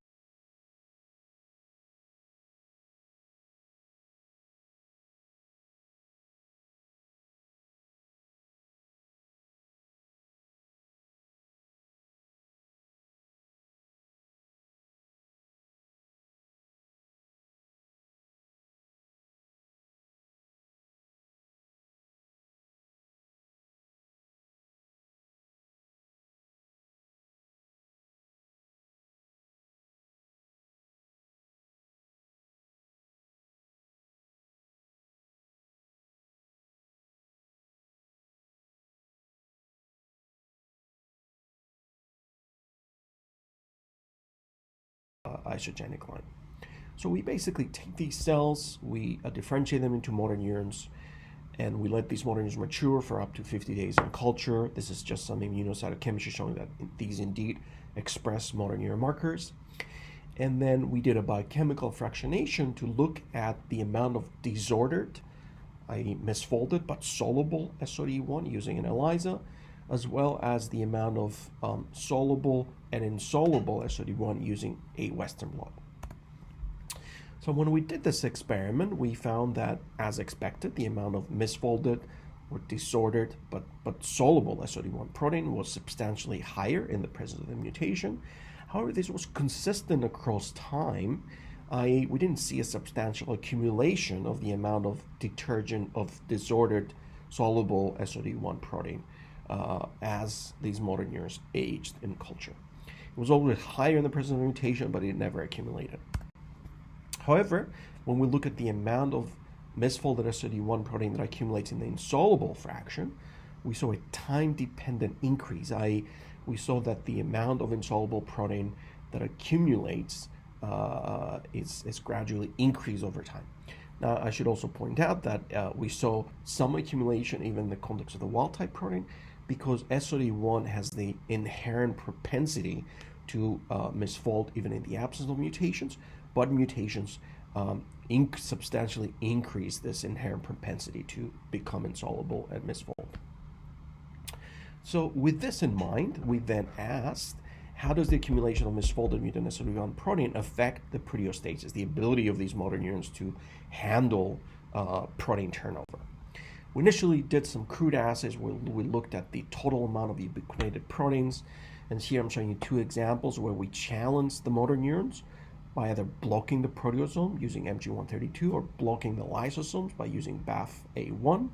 Isogenic line. So we basically take these cells, we differentiate them into motor neurons, and we let these motor neurons mature for up to 50 days in culture. This is just some immunocytochemistry showing that these indeed express motor neuron markers. And then we did a biochemical fractionation to look at the amount of disordered, i.e. misfolded but soluble SOD1 using an ELISA, as well as the amount of soluble and insoluble SOD1 using a Western blot. So when we did this experiment, we found that, as expected, the amount of misfolded or disordered but soluble SOD1 protein was substantially higher in the presence of the mutation. However, this was consistent across time. We didn't see a substantial accumulation of the amount of disordered soluble SOD1 protein as these motor neurons aged in culture. It was always higher in the presence of the mutation, but it never accumulated. However, when we look at the amount of misfolded SOD1 protein that accumulates in the insoluble fraction, we saw a time-dependent increase, i.e. we saw that the amount of insoluble protein that accumulates is gradually increased over time. Now, I should also point out that we saw some accumulation even in the context of the wild-type protein, because SOD1 has the inherent propensity to misfold even in the absence of mutations, but mutations substantially increase this inherent propensity to become insoluble and misfold. So with this in mind, we then asked, how does the accumulation of misfolded mutant SOD1 protein affect the proteostasis, the ability of these motor neurons to handle protein turnover? We initially did some crude assays where we looked at the total amount of ubiquitinated proteins, and here I'm showing you two examples where we challenged the motor neurons by either blocking the proteasome using MG132 or blocking the lysosomes by using BAFF-A1.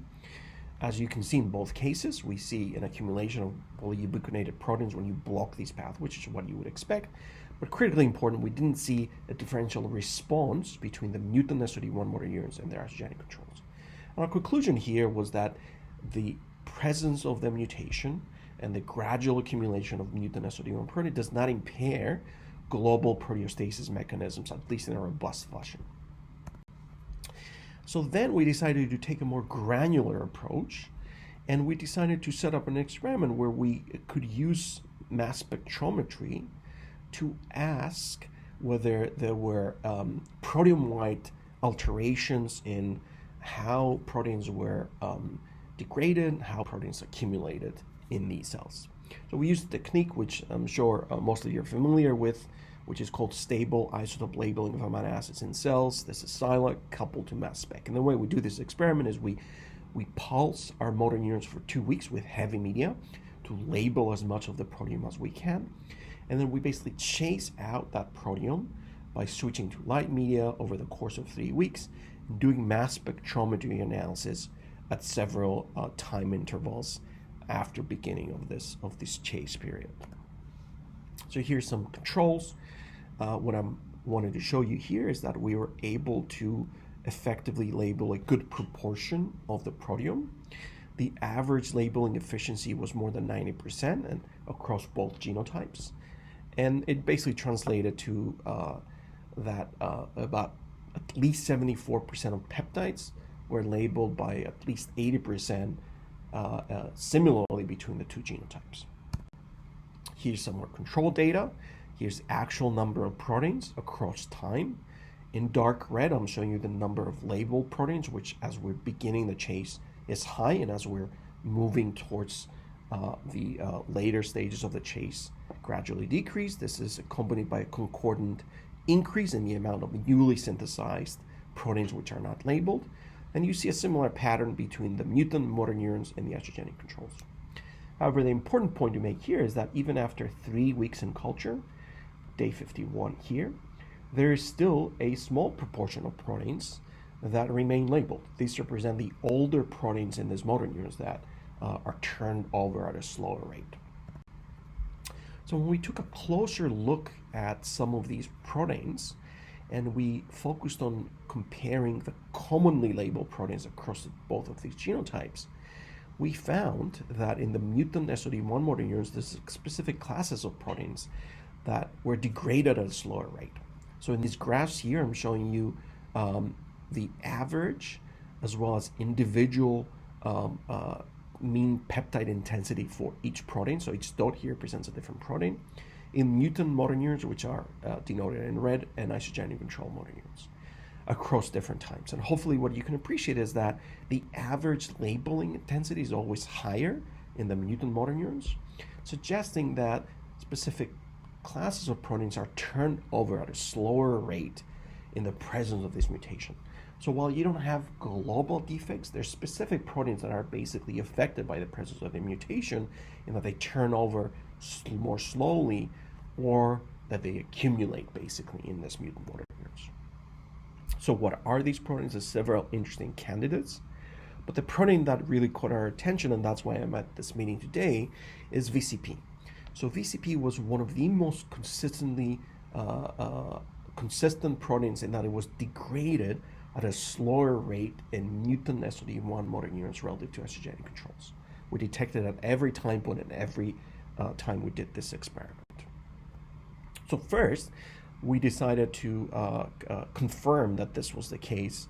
As you can see in both cases, we see an accumulation of polyubiquitinated proteins when you block these pathways, which is what you would expect. But critically important, we didn't see a differential response between the mutant SOD1 motor neurons and their isogenic controls. And our conclusion here was that the presence of the mutation and the gradual accumulation of mutant SOD1 protein does not impair global proteostasis mechanisms, at least in a robust fashion. So then we decided to take a more granular approach, and we decided to set up an experiment where we could use mass spectrometry to ask whether there were proteome-wide alterations in how proteins were degraded, how proteins accumulated in these cells. So we used a technique which I'm sure most of you are familiar with, which is called stable isotope labeling of amino acids in cells. This is SILA coupled to mass spec. And the way we do this experiment is we pulse our motor neurons for 2 weeks with heavy media to label as much of the proteome as we can. And then we basically chase out that proteome by switching to light media over the course of 3 weeks, and doing mass spectrometry analysis at several time intervals after beginning of this chase period. So here's some controls. What I'm wanting to show you here is that we were able to effectively label a good proportion of the proteome. The average labeling efficiency was more than 90% and across both genotypes. And it basically translated to that about at least 74% of peptides were labeled by at least 80% similarly between the two genotypes. Here's some more control data. Here's actual number of proteins across time. In dark red, I'm showing you the number of labeled proteins, which as we're beginning the chase is high, and as we're moving towards the later stages of the chase, gradually decrease. This is accompanied by a concordant increase in the amount of newly synthesized proteins which are not labeled. And you see a similar pattern between the mutant motor neurons and the estrogenic controls. However, the important point to make here is that even after 3 weeks in culture, day 51 here, there is still a small proportion of proteins that remain labeled. These represent the older proteins in these motor neurons that are turned over at a slower rate. So when we took a closer look at some of these proteins, and we focused on comparing the commonly labeled proteins across both of these genotypes, we found that in the mutant SOD1 motor neurons, there's specific classes of proteins that were degraded at a slower rate. So in these graphs here, I'm showing you the average as well as individual mean peptide intensity for each protein. So each dot here represents a different protein. In mutant motor neurons, which are denoted in red, and isogenic control motor neurons across different times. And hopefully what you can appreciate is that the average labeling intensity is always higher in the mutant motor neurons, suggesting that specific classes of proteins are turned over at a slower rate in the presence of this mutation. So while you don't have global defects, there's specific proteins that are basically affected by the presence of the mutation in that they turn over more slowly, or that they accumulate basically in this mutant motor neurons. So what are these proteins? There's several interesting candidates, but the protein that really caught our attention, and that's why I'm at this meeting today, is VCP. So VCP was one of the most consistent proteins in that it was degraded at a slower rate in mutant SOD1 motor neurons relative to estrogenic controls. We detected at every time point and every time we did this experiment. So first, we decided to confirm that this was the case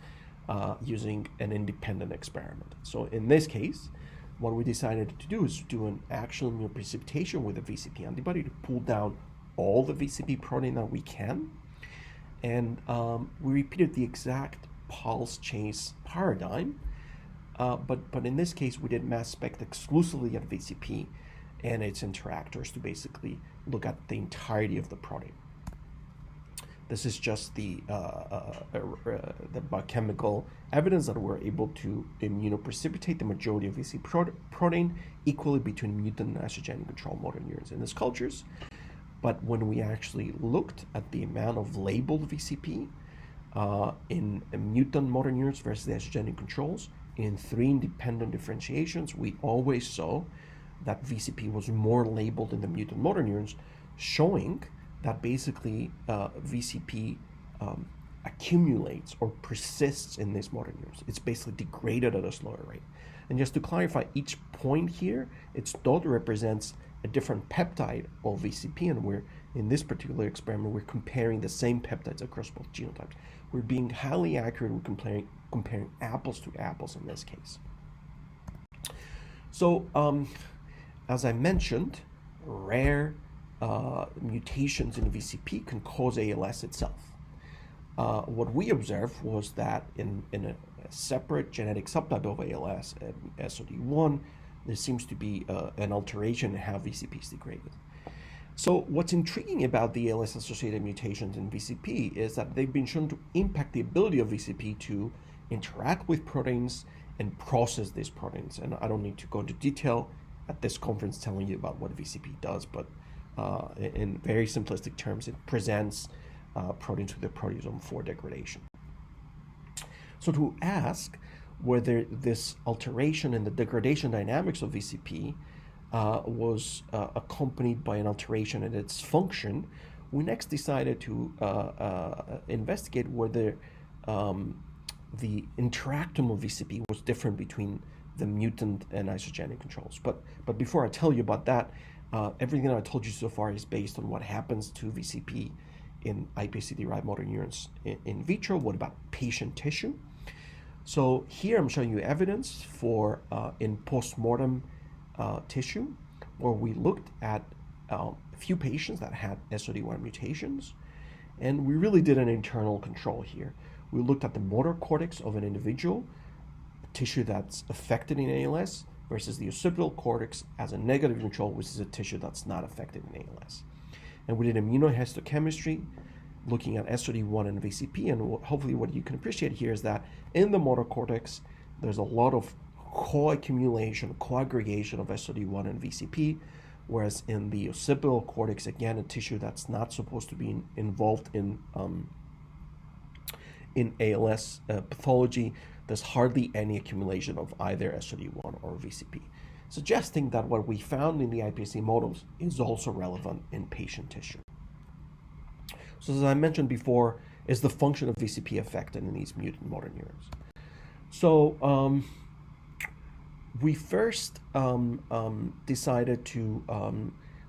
using an independent experiment. So in this case, what we decided to do is do an actual immunoprecipitation with a VCP antibody to pull down all the VCP protein that we can. And we repeated the exact pulse chase paradigm, but in this case, we did mass spec exclusively at VCP and its interactors to basically look at the entirety of the protein. This is just the biochemical evidence that we're able to immunoprecipitate the majority of VCP protein equally between mutant and estrogenic control motor neurons in these cultures. But when we actually looked at the amount of labeled VCP in mutant motor neurons versus the estrogenic controls, in 3 independent differentiations, we always saw that VCP was more labeled in the mutant motor neurons, showing that basically VCP accumulates or persists in these motor neurons. It's basically degraded at a slower rate. And just to clarify, each point here, its dot represents a different peptide of VCP, and we're in this particular experiment, we're comparing the same peptides across both genotypes. We're being highly accurate. We're comparing apples to apples in this case. So, as I mentioned, rare mutations in VCP can cause ALS itself. What we observed was that in a separate genetic subtype of ALS, SOD1, there seems to be an alteration in how VCP is degraded. So what's intriguing about the ALS-associated mutations in VCP is that they've been shown to impact the ability of VCP to interact with proteins and process these proteins. And I don't need to go into detail at this conference telling you about what VCP does, but in very simplistic terms, it presents proteins with the proteasome for degradation. So to ask whether this alteration in the degradation dynamics of VCP was accompanied by an alteration in its function, we next decided to investigate whether the interactome of VCP was different between the mutant and isogenic controls. But before I tell you about that, everything that I told you so far is based on what happens to VCP in iPSC-derived motor neurons in vitro. What about patient tissue? So here I'm showing you evidence for in postmortem tissue, where we looked at a few patients that had SOD1 mutations, and we really did an internal control here. We looked at the motor cortex of an individual, tissue that's affected in ALS, versus the occipital cortex as a negative control, which is a tissue that's not affected in ALS. And we did immunohistochemistry, looking at SOD1 and VCP, and hopefully what you can appreciate here is that in the motor cortex, there's a lot of co-accumulation, co-aggregation of SOD1 and VCP, whereas in the occipital cortex, again, a tissue that's not supposed to be involved in ALS pathology, there's hardly any accumulation of either SOD1 or VCP, suggesting that what we found in the iPSC models is also relevant in patient tissue. So as I mentioned before, is the function of VCP affected in these mutant motor neurons? So we first decided to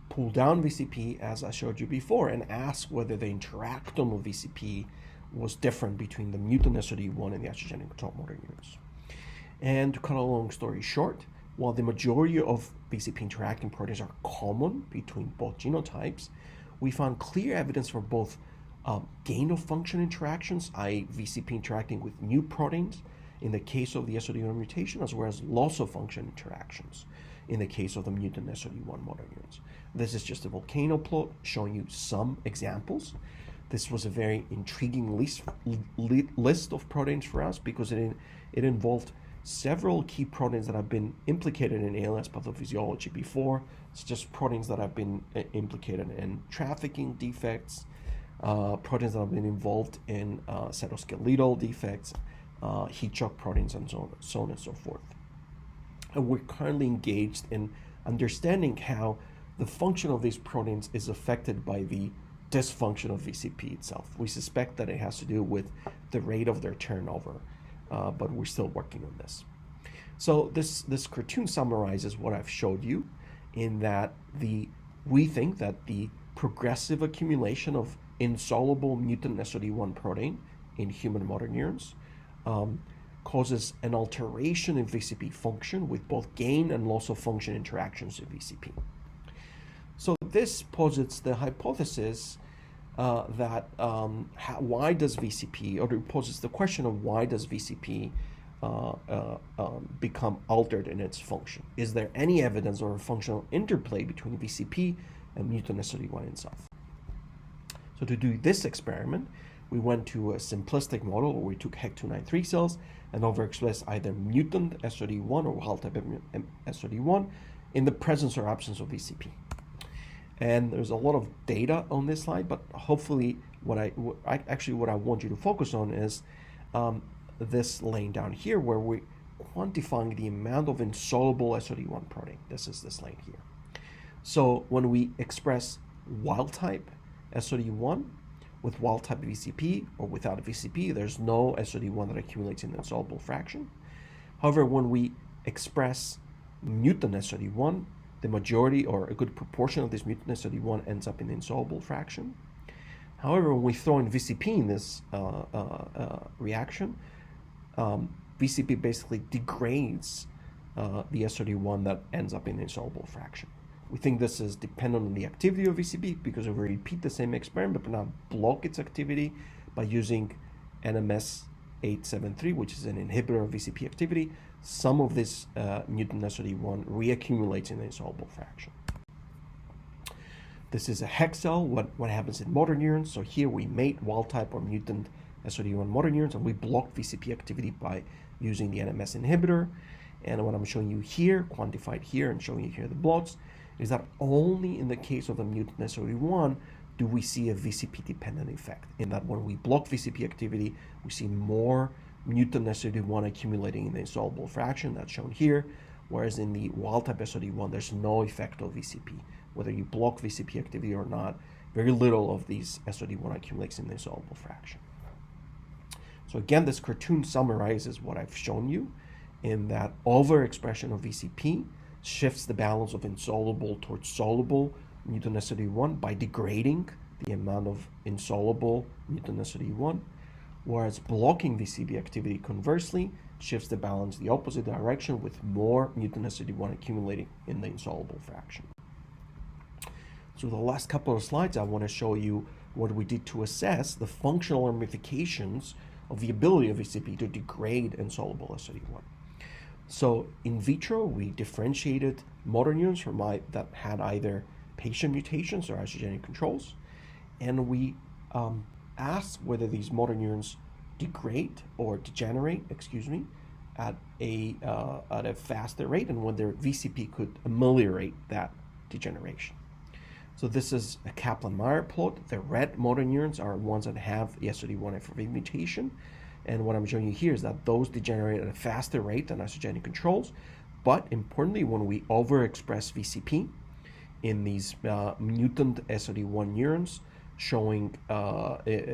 pull down VCP, as I showed you before, and ask whether the interactome of VCP was different between the mutant SOD1 and the iatrogenic control motor neurons. And to cut a long story short, while the majority of VCP interacting proteins are common between both genotypes, we found clear evidence for both gain of function interactions, i.e. VCP interacting with new proteins in the case of the SOD1 mutation, as well as loss of function interactions in the case of the mutant SOD1 motor neurons. This is just a volcano plot showing you some examples. This was a very intriguing list of proteins for us because it involved several key proteins that have been implicated in ALS pathophysiology before. It's just proteins that have been implicated in trafficking defects, proteins that have been involved in cytoskeletal defects, heat shock proteins, and so on and so forth. And we're currently engaged in understanding how the function of these proteins is affected by the dysfunction of VCP itself. We suspect that it has to do with the rate of their turnover, but we're still working on this. So this cartoon summarizes what I've showed you, in that we think that the progressive accumulation of insoluble mutant SOD1 protein in human motor neurons causes an alteration in VCP function with both gain and loss of function interactions in VCP. So this posits the hypothesis that why does VCP, or it poses the question of why does VCP become altered in its function? Is there any evidence or a functional interplay between VCP and mutant SOD1 itself? So to do this experiment, we went to a simplistic model where we took HEC293 cells and overexpressed either mutant SOD1 or wild-type SOD1 in the presence or absence of VCP. And there's a lot of data on this slide, but hopefully what I want you to focus on is this lane down here, where we're quantifying the amount of insoluble SOD1 protein. This is this lane here. So when we express wild-type SOD1 with wild-type VCP or without VCP, there's no SOD1 that accumulates in the insoluble fraction. However, when we express mutant SOD1, the majority or a good proportion of this mutant SOD1 ends up in the insoluble fraction. However, when we throw in VCP in this reaction, VCP basically degrades the SOD1 that ends up in the insoluble fraction. We think this is dependent on the activity of VCP because if we repeat the same experiment but now block its activity by using NMS 873, which is an inhibitor of VCP activity, some of this mutant SOD1 reaccumulates in the insoluble fraction. This is a HEC cell, what happens in motor neurons. So here we mate wild-type or mutant SOD1 motor neurons, and we block VCP activity by using the NMS inhibitor. And what I'm showing you here, quantified here, and showing you here the plots, is that only in the case of the mutant SOD1 do we see a VCP-dependent effect, in that when we block VCP activity, we see more mutant SOD1 accumulating in the insoluble fraction, that's shown here, whereas in the wild-type SOD1, there's no effect of VCP. Whether you block VCP activity or not, very little of these SOD1 accumulates in the insoluble fraction. So again, this cartoon summarizes what I've shown you, in that overexpression of VCP shifts the balance of insoluble towards soluble mutant SOD1 by degrading the amount of insoluble mutant SOD1, whereas blocking VCP activity conversely shifts the balance the opposite direction with more mutant SOD1 accumulating in the insoluble fraction. So the last couple of slides, I want to show you what we did to assess the functional ramifications of the ability of VCP to degrade insoluble SOD1. So in vitro, we differentiated motor neurons from that had either patient mutations or isogenic controls, and we asked whether these motor neurons degrade or degenerate, at a faster rate, and whether VCP could ameliorate that degeneration. So this is a Kaplan-Meier plot. The red motor neurons are ones that have the SOD1 FRV mutation, and what I'm showing you here is that those degenerate at a faster rate than isogenic controls. But importantly, when we overexpress VCP in these mutant SOD1 neurons, showing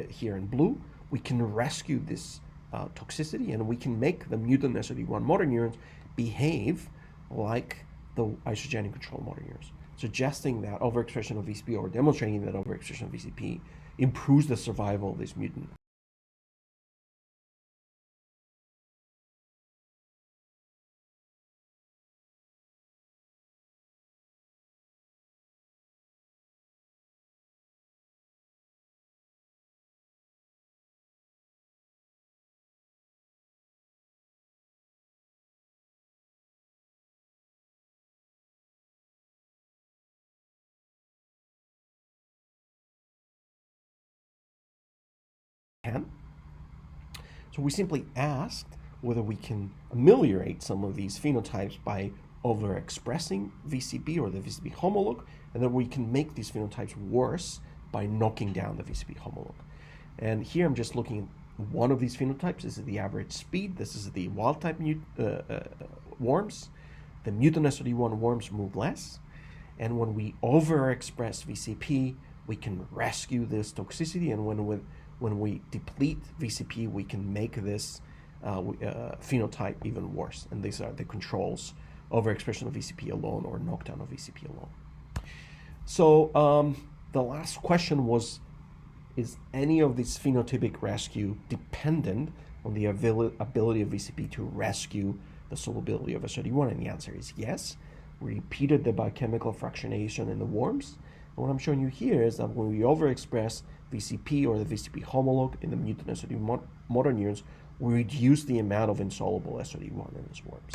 here in blue, we can rescue this toxicity, and we can make the mutant SOD1 motor neurons behave like the isogenic control motor neurons, suggesting that overexpression of VCP, or demonstrating that overexpression of VCP, improves the survival of this mutant. So we simply asked whether we can ameliorate some of these phenotypes by overexpressing VCP or the VCP homologue, and then we can make these phenotypes worse by knocking down the VCP homologue. And here I'm just looking at one of these phenotypes. This is the average speed. This is the wild-type worms. The mutant SOD1 worms move less, and when we overexpress VCP, we can rescue this toxicity, and when we deplete VCP, we can make this phenotype even worse. And these are the controls: overexpression of VCP alone or knockdown of VCP alone. So the last question was, is any of this phenotypic rescue dependent on the ability of VCP to rescue the solubility of SOD1? And the answer is yes. We repeated the biochemical fractionation in the worms. And what I'm showing you here is that when we overexpress VCP or the VCP homologue in the mutant SOD1 motor neurons, we reduce the amount of insoluble SOD1 in these worms.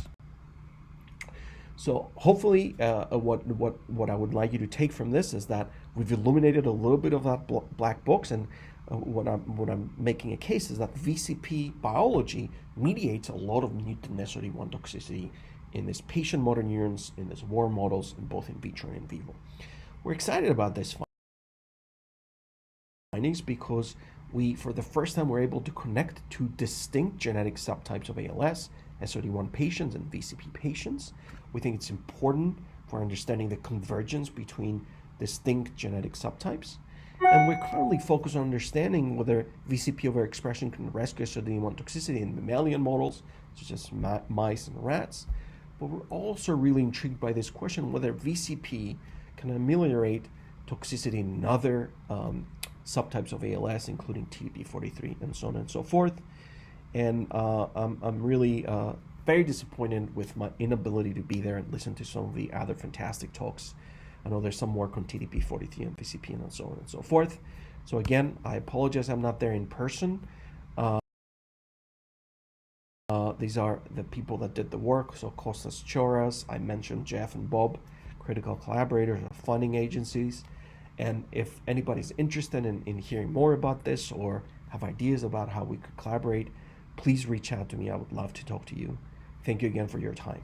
So hopefully what I would like you to take from this is that we've illuminated a little bit of that black box, and what I'm making a case is that VCP biology mediates a lot of mutant SOD1 toxicity in these patient motor neurons, in these worm models, in both in vitro and in vivo. We're excited about this findings because we, for the first time, were able to connect two distinct genetic subtypes of ALS, SOD1 patients and VCP patients. We think it's important for understanding the convergence between distinct genetic subtypes. And we're currently focused on understanding whether VCP overexpression can rescue SOD1 toxicity in mammalian models, such as mice and rats. But we're also really intrigued by this question whether VCP can ameliorate toxicity in other subtypes of ALS, including TDP43 and so on and so forth. And I'm really very disappointed with my inability to be there and listen to some of the other fantastic talks. I know there's some work on TDP43 and VCP and so on and so forth. So again, I apologize I'm not there in person. These are the people that did the work. So Kostas Choras, I mentioned Jeff and Bob, critical collaborators of funding agencies. And if anybody's interested in hearing more about this or have ideas about how we could collaborate, please reach out to me. I would love to talk to you. Thank you again for your time.